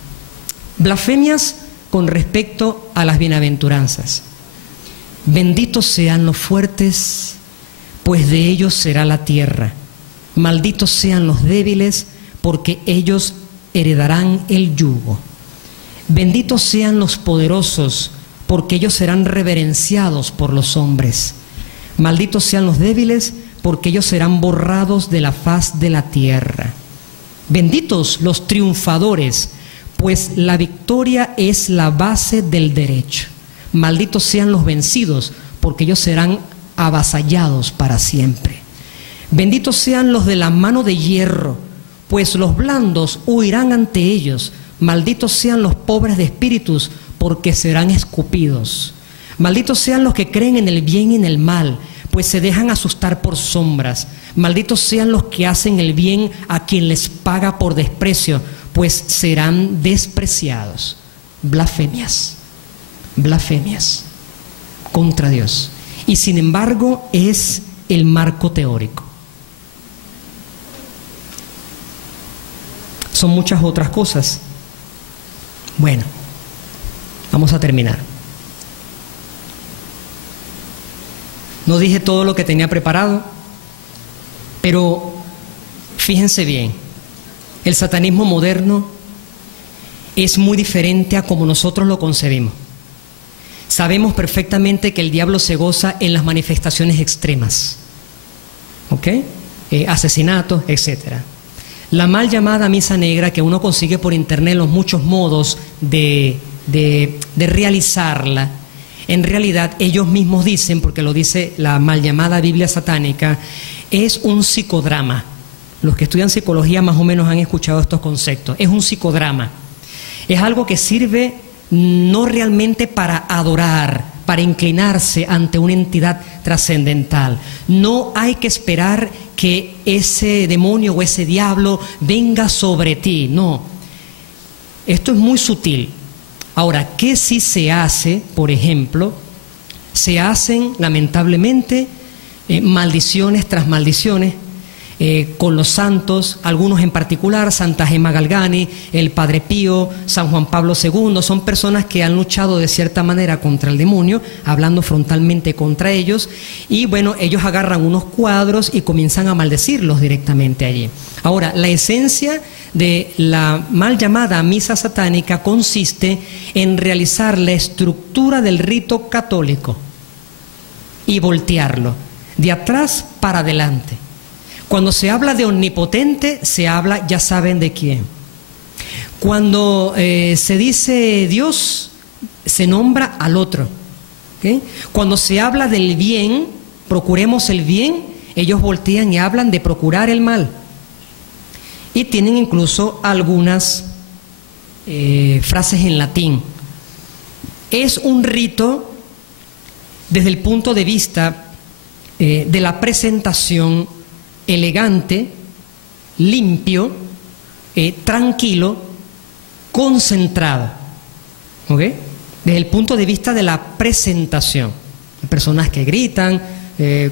Blasfemias con respecto a las bienaventuranzas. Benditos sean los fuertes, pues de ellos será la tierra. Malditos sean los débiles, porque ellos heredarán el yugo. Benditos sean los poderosos, porque ellos serán reverenciados por los hombres. Malditos sean los débiles, porque ellos serán borrados de la faz de la tierra. Benditos los triunfadores, pues la victoria es la base del derecho. Malditos sean los vencidos, porque ellos serán avasallados para siempre. Benditos sean los de la mano de hierro, pues los blandos huirán ante ellos. Malditos sean los pobres de espíritus, porque serán escupidos. Malditos sean los que creen en el bien y en el mal, pues se dejan asustar por sombras. Malditos sean los que hacen el bien a quien les paga por desprecio, pues serán despreciados. Blasfemias, blasfemias contra Dios. Y sin embargo es el marco teórico. Son muchas otras cosas. Bueno, vamos a terminar. No dije todo lo que tenía preparado, pero fíjense bien, el satanismo moderno es muy diferente a como nosotros lo concebimos. Sabemos perfectamente que el diablo se goza en las manifestaciones extremas, ¿ok? Asesinatos, etc. La mal llamada misa negra que uno consigue por internet, los muchos modos de realizarla, en realidad ellos mismos dicen, porque lo dice la mal llamada Biblia satánica, es un psicodrama. Los que estudian psicología más o menos han escuchado estos conceptos. Es un psicodrama. Es algo que sirve no realmente para adorar, para inclinarse ante una entidad trascendental. No hay que esperar que ese demonio o ese diablo venga sobre ti, no. Esto es muy sutil. Ahora, ¿qué sí se hace? Por ejemplo, se hacen lamentablemente maldiciones tras maldiciones con los santos, algunos en particular, Santa Gemma Galgani, el Padre Pío, San Juan Pablo II, son personas que han luchado de cierta manera contra el demonio, hablando frontalmente contra ellos, y bueno, ellos agarran unos cuadros y comienzan a maldecirlos directamente allí. Ahora, la esencia de la mal llamada misa satánica consiste en realizar la estructura del rito católico y voltearlo de atrás para adelante. Cuando se habla de omnipotente, se habla, ya saben de quién. Cuando se dice Dios, se nombra al otro. ¿Okay? Cuando se habla del bien, procuremos el bien, ellos voltean y hablan de procurar el mal. Y tienen incluso algunas frases en latín. Es un rito desde el punto de vista de la presentación elegante, limpio, tranquilo, concentrado, ¿ok? Desde el punto de vista de la presentación. Personas que gritan,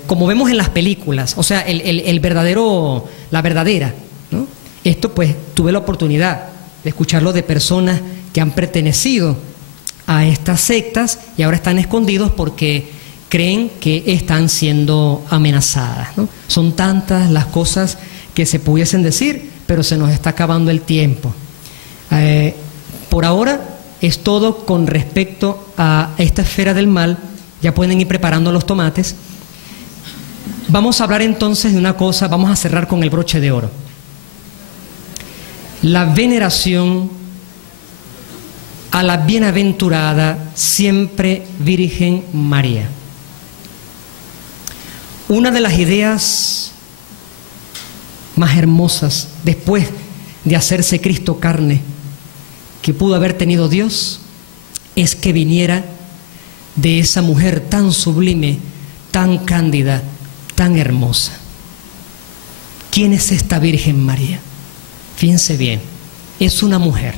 como vemos en las películas, o sea, el verdadero, la verdadera, ¿no? Esto pues tuve la oportunidad de escucharlo de personas que han pertenecido a estas sectas y ahora están escondidos porque creen que están siendo amenazadas, ¿no? Son tantas las cosas que se pudiesen decir, pero se nos está acabando el tiempo. Por ahora es todo con respecto a esta esfera del mal. Ya pueden ir preparando los tomates. Vamos a hablar entonces de una cosa, vamos a cerrar con el broche de oro. La veneración a la bienaventurada siempre Virgen María. Una de las ideas más hermosas después de hacerse Cristo carne que pudo haber tenido Dios es que viniera de esa mujer tan sublime, tan cándida, tan hermosa. ¿Quién es esta Virgen María? Fíjense bien, es una mujer.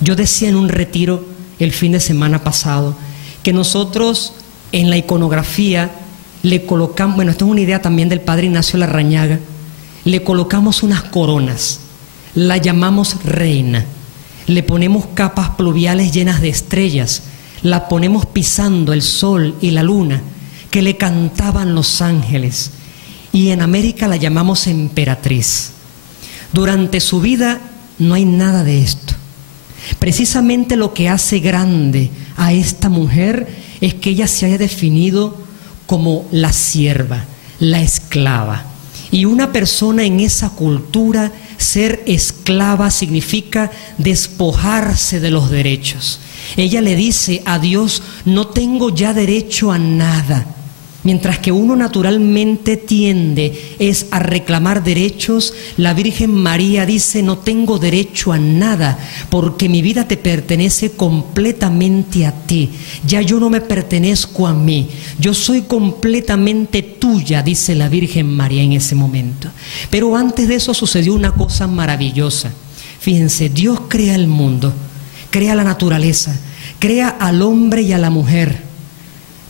Yo decía en un retiro el fin de semana pasado que nosotros en la iconografía le colocamos, bueno, esto es una idea también del Padre Ignacio Larrañaga, le colocamos unas coronas, la llamamos reina, le ponemos capas pluviales llenas de estrellas, la ponemos pisando el sol y la luna, que le cantaban los ángeles, y en América la llamamos emperatriz. Durante su vida no hay nada de esto. Precisamente lo que hace grande a esta mujer es que ella se haya definido como la sierva, la esclava. Y una persona en esa cultura, ser esclava significa despojarse de los derechos. Ella le dice a Dios: no tengo ya derecho a nada. Mientras que uno naturalmente tiende es a reclamar derechos, la Virgen María dice: no tengo derecho a nada, porque mi vida te pertenece completamente a ti. Ya yo no me pertenezco a mí, yo soy completamente tuya, dice la Virgen María en ese momento. Pero antes de eso sucedió una cosa maravillosa. Fíjense, Dios crea el mundo, crea la naturaleza, crea al hombre y a la mujer.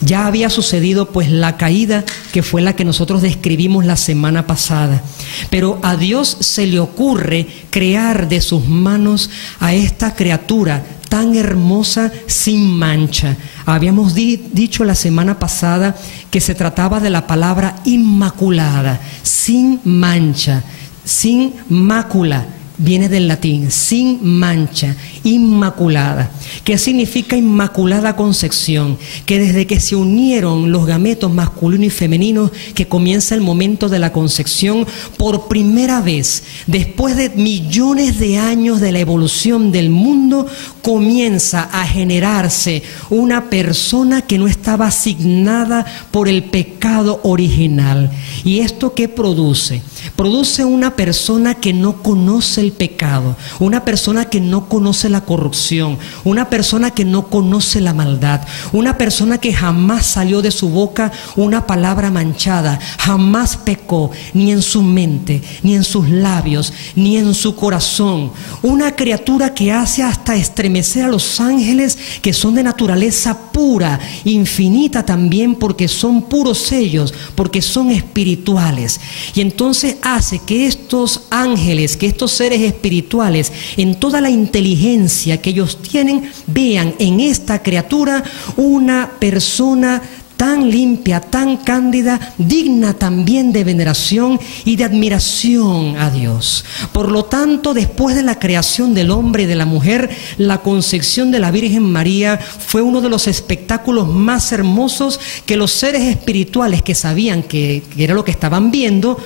Ya había sucedido pues la caída, que fue la que nosotros describimos la semana pasada. Pero a Dios se le ocurre crear de sus manos a esta criatura tan hermosa, sin mancha. Habíamos dicho la semana pasada que se trataba de la palabra inmaculada, sin mancha, sin mácula. Viene del latín, sin mancha, inmaculada. ¿Qué significa inmaculada concepción? Que desde que se unieron los gametos masculino y femenino, que comienza el momento de la concepción, por primera vez, después de millones de años de la evolución del mundo, comienza a generarse una persona que no estaba asignada por el pecado original. ¿Y esto qué produce? Produce una persona que no conoce el pecado, una persona que no conoce la corrupción, una persona que no conoce la maldad, una persona que jamás salió de su boca una palabra manchada, jamás pecó, ni en su mente, ni en sus labios, ni en su corazón. Una criatura que hace hasta estremecer a los ángeles, que son de naturaleza pura, infinita también, porque son puros ellos, porque son espirituales. Y entonces hace que estos ángeles, que estos seres espirituales, en toda la inteligencia que ellos tienen, vean en esta criatura una persona tan limpia, tan cándida, digna también de veneración y de admiración a Dios. Por lo tanto, después de la creación del hombre y de la mujer, la concepción de la Virgen María fue uno de los espectáculos más hermosos que los seres espirituales, que sabían que era lo que estaban viendo,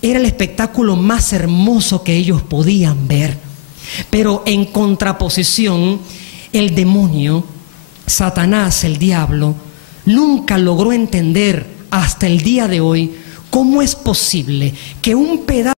era el espectáculo más hermoso que ellos podían ver. Pero en contraposición, el demonio, Satanás, el diablo, nunca logró entender hasta el día de hoy cómo es posible que un pedazo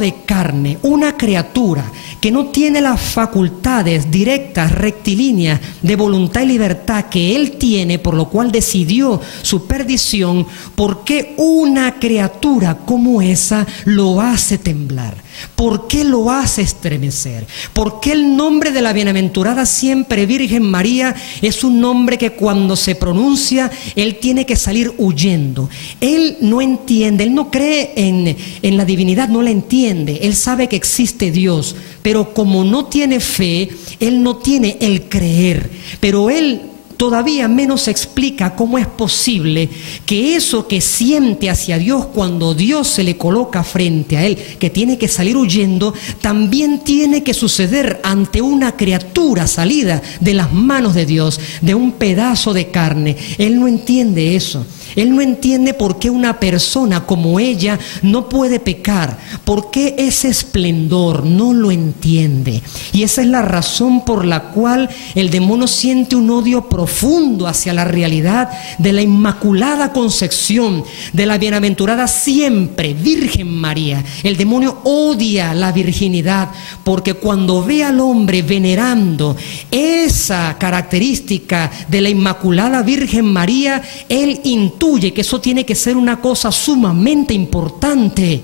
de carne, una criatura que no tiene las facultades directas, rectilíneas de voluntad y libertad que él tiene, por lo cual decidió su perdición, ¿por qué una criatura como esa lo hace temblar? ¿Por qué lo hace estremecer? ¿Por qué el nombre de la bienaventurada siempre Virgen María es un nombre que cuando se pronuncia, él tiene que salir huyendo? Él no entiende, él no cree en la divinidad, no la entiende. Él sabe que existe Dios, pero como no tiene fe, él no tiene el creer. Pero él todavía menos explica cómo es posible que eso que siente hacia Dios cuando Dios se le coloca frente a él, que tiene que salir huyendo, también tiene que suceder ante una criatura salida de las manos de Dios, de un pedazo de carne. Él no entiende eso. Él no entiende por qué una persona como ella no puede pecar, por qué ese esplendor no lo entiende. Y esa es la razón por la cual el demonio siente un odio profundo hacia la realidad de la Inmaculada Concepción, de la bienaventurada siempre Virgen María. El demonio odia la virginidad, porque cuando ve al hombre venerando esa característica de la Inmaculada Virgen María, él intuye que eso tiene que ser una cosa sumamente importante.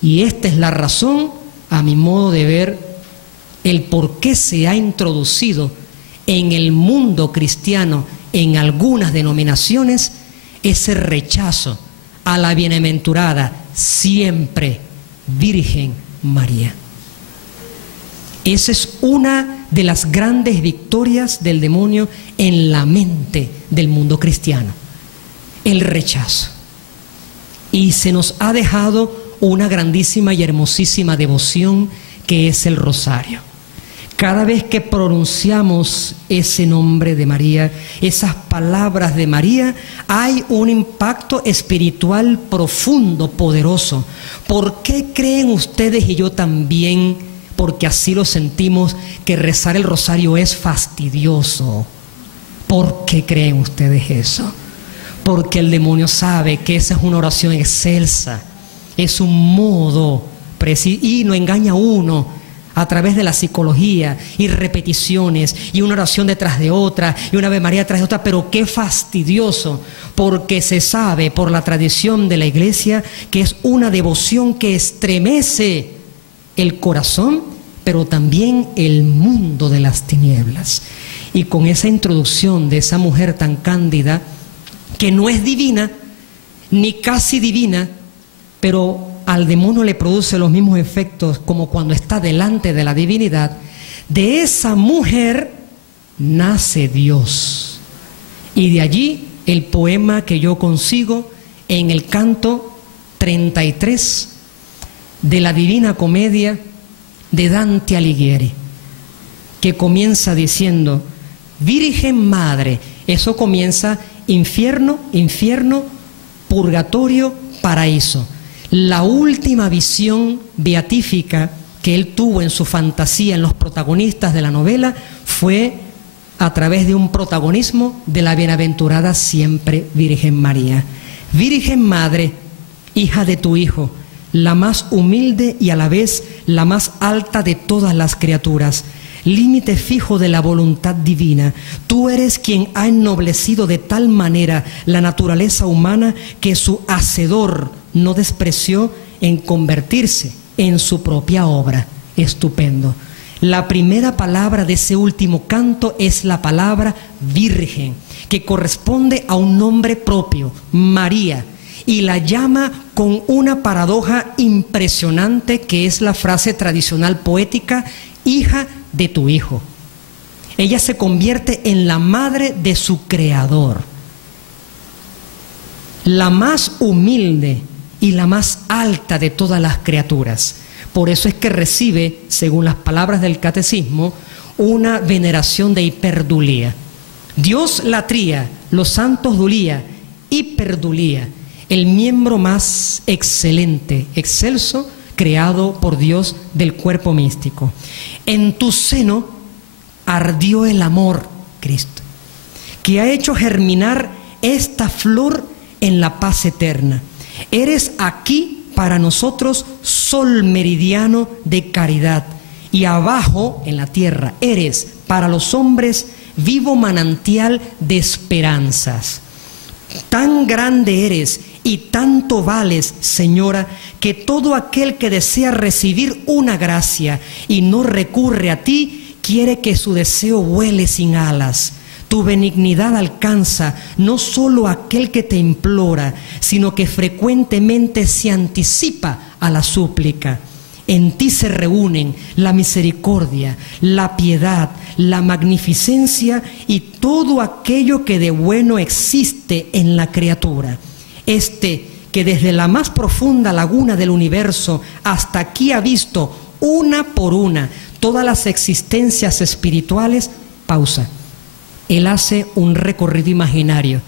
Y esta es la razón, a mi modo de ver, el por qué se ha introducido en el mundo cristiano, en algunas denominaciones, ese rechazo a la bienaventurada siempre Virgen María. Esa es una de las grandes victorias del demonio en la mente del mundo cristiano. El rechazo. Y se nos ha dejado una grandísima y hermosísima devoción, que es el rosario. Cada vez que pronunciamos ese nombre de María, esas palabras de María, hay un impacto espiritual profundo, poderoso. ¿Por qué creen ustedes y yo también, porque así lo sentimos, que rezar el rosario es fastidioso? ¿Por qué creen ustedes eso? Porque el demonio sabe que esa es una oración excelsa, es un modo preciso y no engaña a uno a través de la psicología y repeticiones y una oración detrás de otra y una Ave María detrás de otra, pero qué fastidioso, porque se sabe por la tradición de la Iglesia que es una devoción que estremece el corazón, pero también el mundo de las tinieblas. Y con esa introducción de esa mujer tan cándida, que no es divina, ni casi divina, pero al demonio le produce los mismos efectos como cuando está delante de la divinidad, de esa mujer nace Dios. Y de allí el poema que yo consigo en el canto 33 de la Divina Comedia de Dante Alighieri, que comienza diciendo: Virgen Madre. Eso comienza infierno, infierno, purgatorio, paraíso. La última visión beatífica que él tuvo en su fantasía, en los protagonistas de la novela, fue a través de un protagonismo de la bienaventurada siempre Virgen María. Virgen Madre, hija de tu Hijo, la más humilde y a la vez la más alta de todas las criaturas, límite fijo de la voluntad divina, tú eres quien ha ennoblecido de tal manera la naturaleza humana que su hacedor no despreció en convertirse en su propia obra. Estupendo. La primera palabra de ese último canto es la palabra virgen, que corresponde a un nombre propio, María, y la llama con una paradoja impresionante que es la frase tradicional poética, hija de tu Hijo. Ella se convierte en la madre de su Creador, la más humilde y la más alta de todas las criaturas. Por eso es que recibe, según las palabras del catecismo, una veneración de hiperdulía. Dios la tría, los santos dulía, hiperdulía, el miembro más excelente, excelso, creado por Dios del cuerpo místico. En tu seno ardió el amor, Cristo, que ha hecho germinar esta flor en la paz eterna. Eres aquí para nosotros sol meridiano de caridad, y abajo en la tierra eres para los hombres vivo manantial de esperanzas. Tan grande eres y tanto vales, Señora, que todo aquel que desea recibir una gracia y no recurre a ti, quiere que su deseo vuele sin alas. Tu benignidad alcanza no solo a aquel que te implora, sino que frecuentemente se anticipa a la súplica. En ti se reúnen la misericordia, la piedad, la magnificencia y todo aquello que de bueno existe en la criatura. Que desde la más profunda laguna del universo hasta aquí ha visto una por una todas las existencias espirituales. Pausa. Él hace un recorrido imaginario.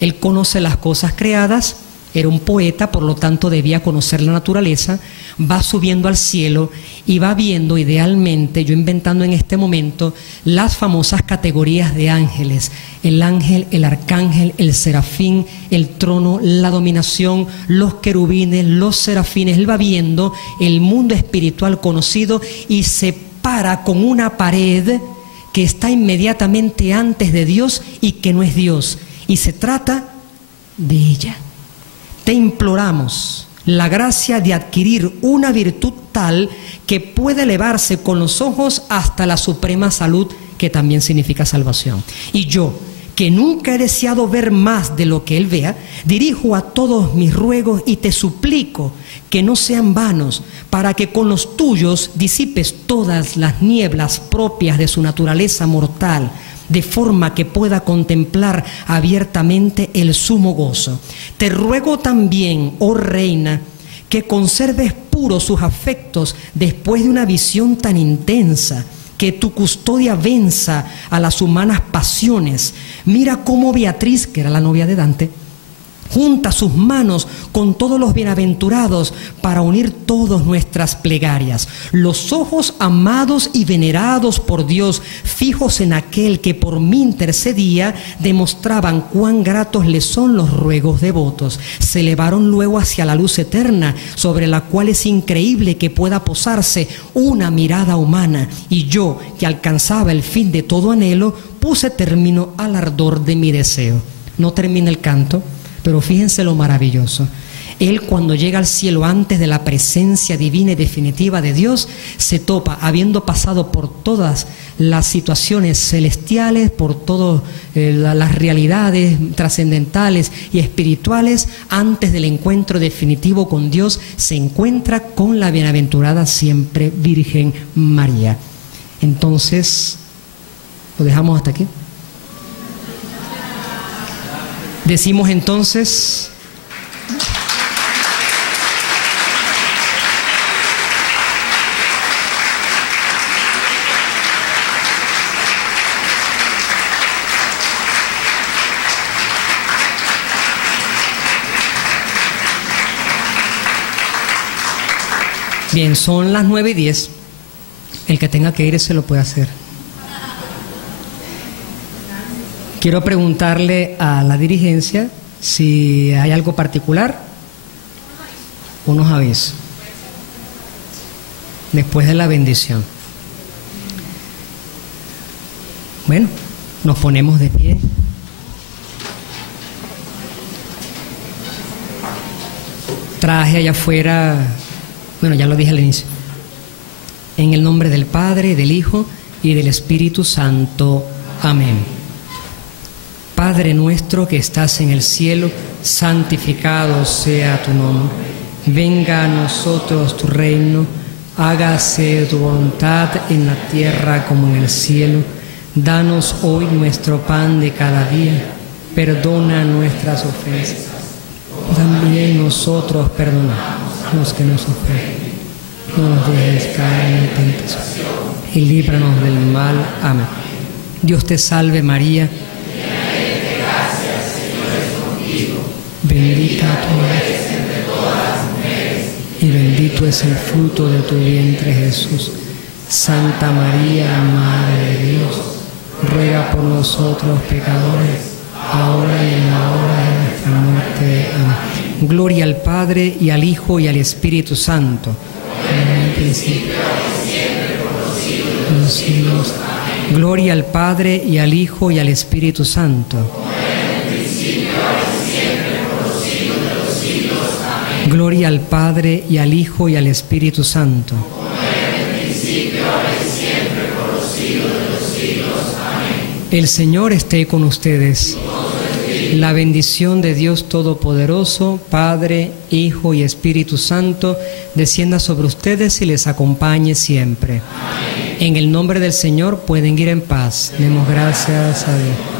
Él conoce las cosas creadas, era un poeta, por lo tanto debía conocer la naturaleza, va subiendo al cielo y va viendo idealmente, yo inventando en este momento, las famosas categorías de ángeles: el ángel, el arcángel, el serafín, el trono, la dominación, los querubines, los serafines. Él va viendo el mundo espiritual conocido y se para con una pared que está inmediatamente antes de Dios y que no es Dios, y se trata de ella. Te imploramos la gracia de adquirir una virtud tal que pueda elevarse con los ojos hasta la suprema salud, que también significa salvación. Y yo, que nunca he deseado ver más de lo que Él vea, dirijo a todos mis ruegos y te suplico que no sean vanos, para que con los tuyos disipes todas las nieblas propias de su naturaleza mortal, de forma que pueda contemplar abiertamente el sumo gozo. Te ruego también, oh Reina, que conserves puros sus afectos después de una visión tan intensa, que tu custodia venza a las humanas pasiones. Mira cómo Beatriz, que era la novia de Dante, junta sus manos con todos los bienaventurados para unir todas nuestras plegarias. Los ojos amados y venerados por Dios, fijos en aquel que por mí intercedía, demostraban cuán gratos le son los ruegos devotos. Se elevaron luego hacia la luz eterna, sobre la cual es increíble que pueda posarse una mirada humana. Y yo, que alcanzaba el fin de todo anhelo, puse término al ardor de mi deseo. No termina el canto, pero fíjense lo maravilloso. Él, cuando llega al cielo antes de la presencia divina y definitiva de Dios, se topa, habiendo pasado por todas las situaciones celestiales, por todas las realidades trascendentales y espirituales, antes del encuentro definitivo con Dios, se encuentra con la bienaventurada siempre Virgen María. Entonces, ¿lo dejamos hasta aquí? Decimos entonces, bien, son las 9:10. El que tenga que ir se lo puede hacer. Quiero preguntarle a la dirigencia si hay algo particular. Unos avisos. Después de la bendición. Bueno, nos ponemos de pie. Traje allá afuera, bueno, ya lo dije al inicio. En el nombre del Padre, del Hijo y del Espíritu Santo. Amén. Padre nuestro que estás en el cielo, santificado sea tu nombre. Venga a nosotros tu reino, hágase tu voluntad en la tierra como en el cielo. Danos hoy nuestro pan de cada día. Perdona nuestras ofensas. También nosotros perdonamos a los que nos ofenden. No nos dejes caer en tentación y líbranos del mal. Amén. Dios te salve María. Bendita tú eres entre todas las mujeres, y bendito es el fruto de tu vientre Jesús. Santa María, Madre de Dios, ruega por nosotros pecadores, ahora y en la hora de nuestra muerte. Amén. Gloria al Padre, y al Hijo, y al Espíritu Santo, como en el principio, y siempre, por los siglos de los siglos. Amén. Gloria al Padre, y al Hijo, y al Espíritu Santo. Gloria al Padre, y al Hijo, y al Espíritu Santo. Como era en el principio, ahora y siempre, por los siglos de los siglos. Amén. El Señor esté con ustedes. La bendición de Dios Todopoderoso, Padre, Hijo y Espíritu Santo, descienda sobre ustedes y les acompañe siempre. Amén. En el nombre del Señor pueden ir en paz. Demos gracias a Dios.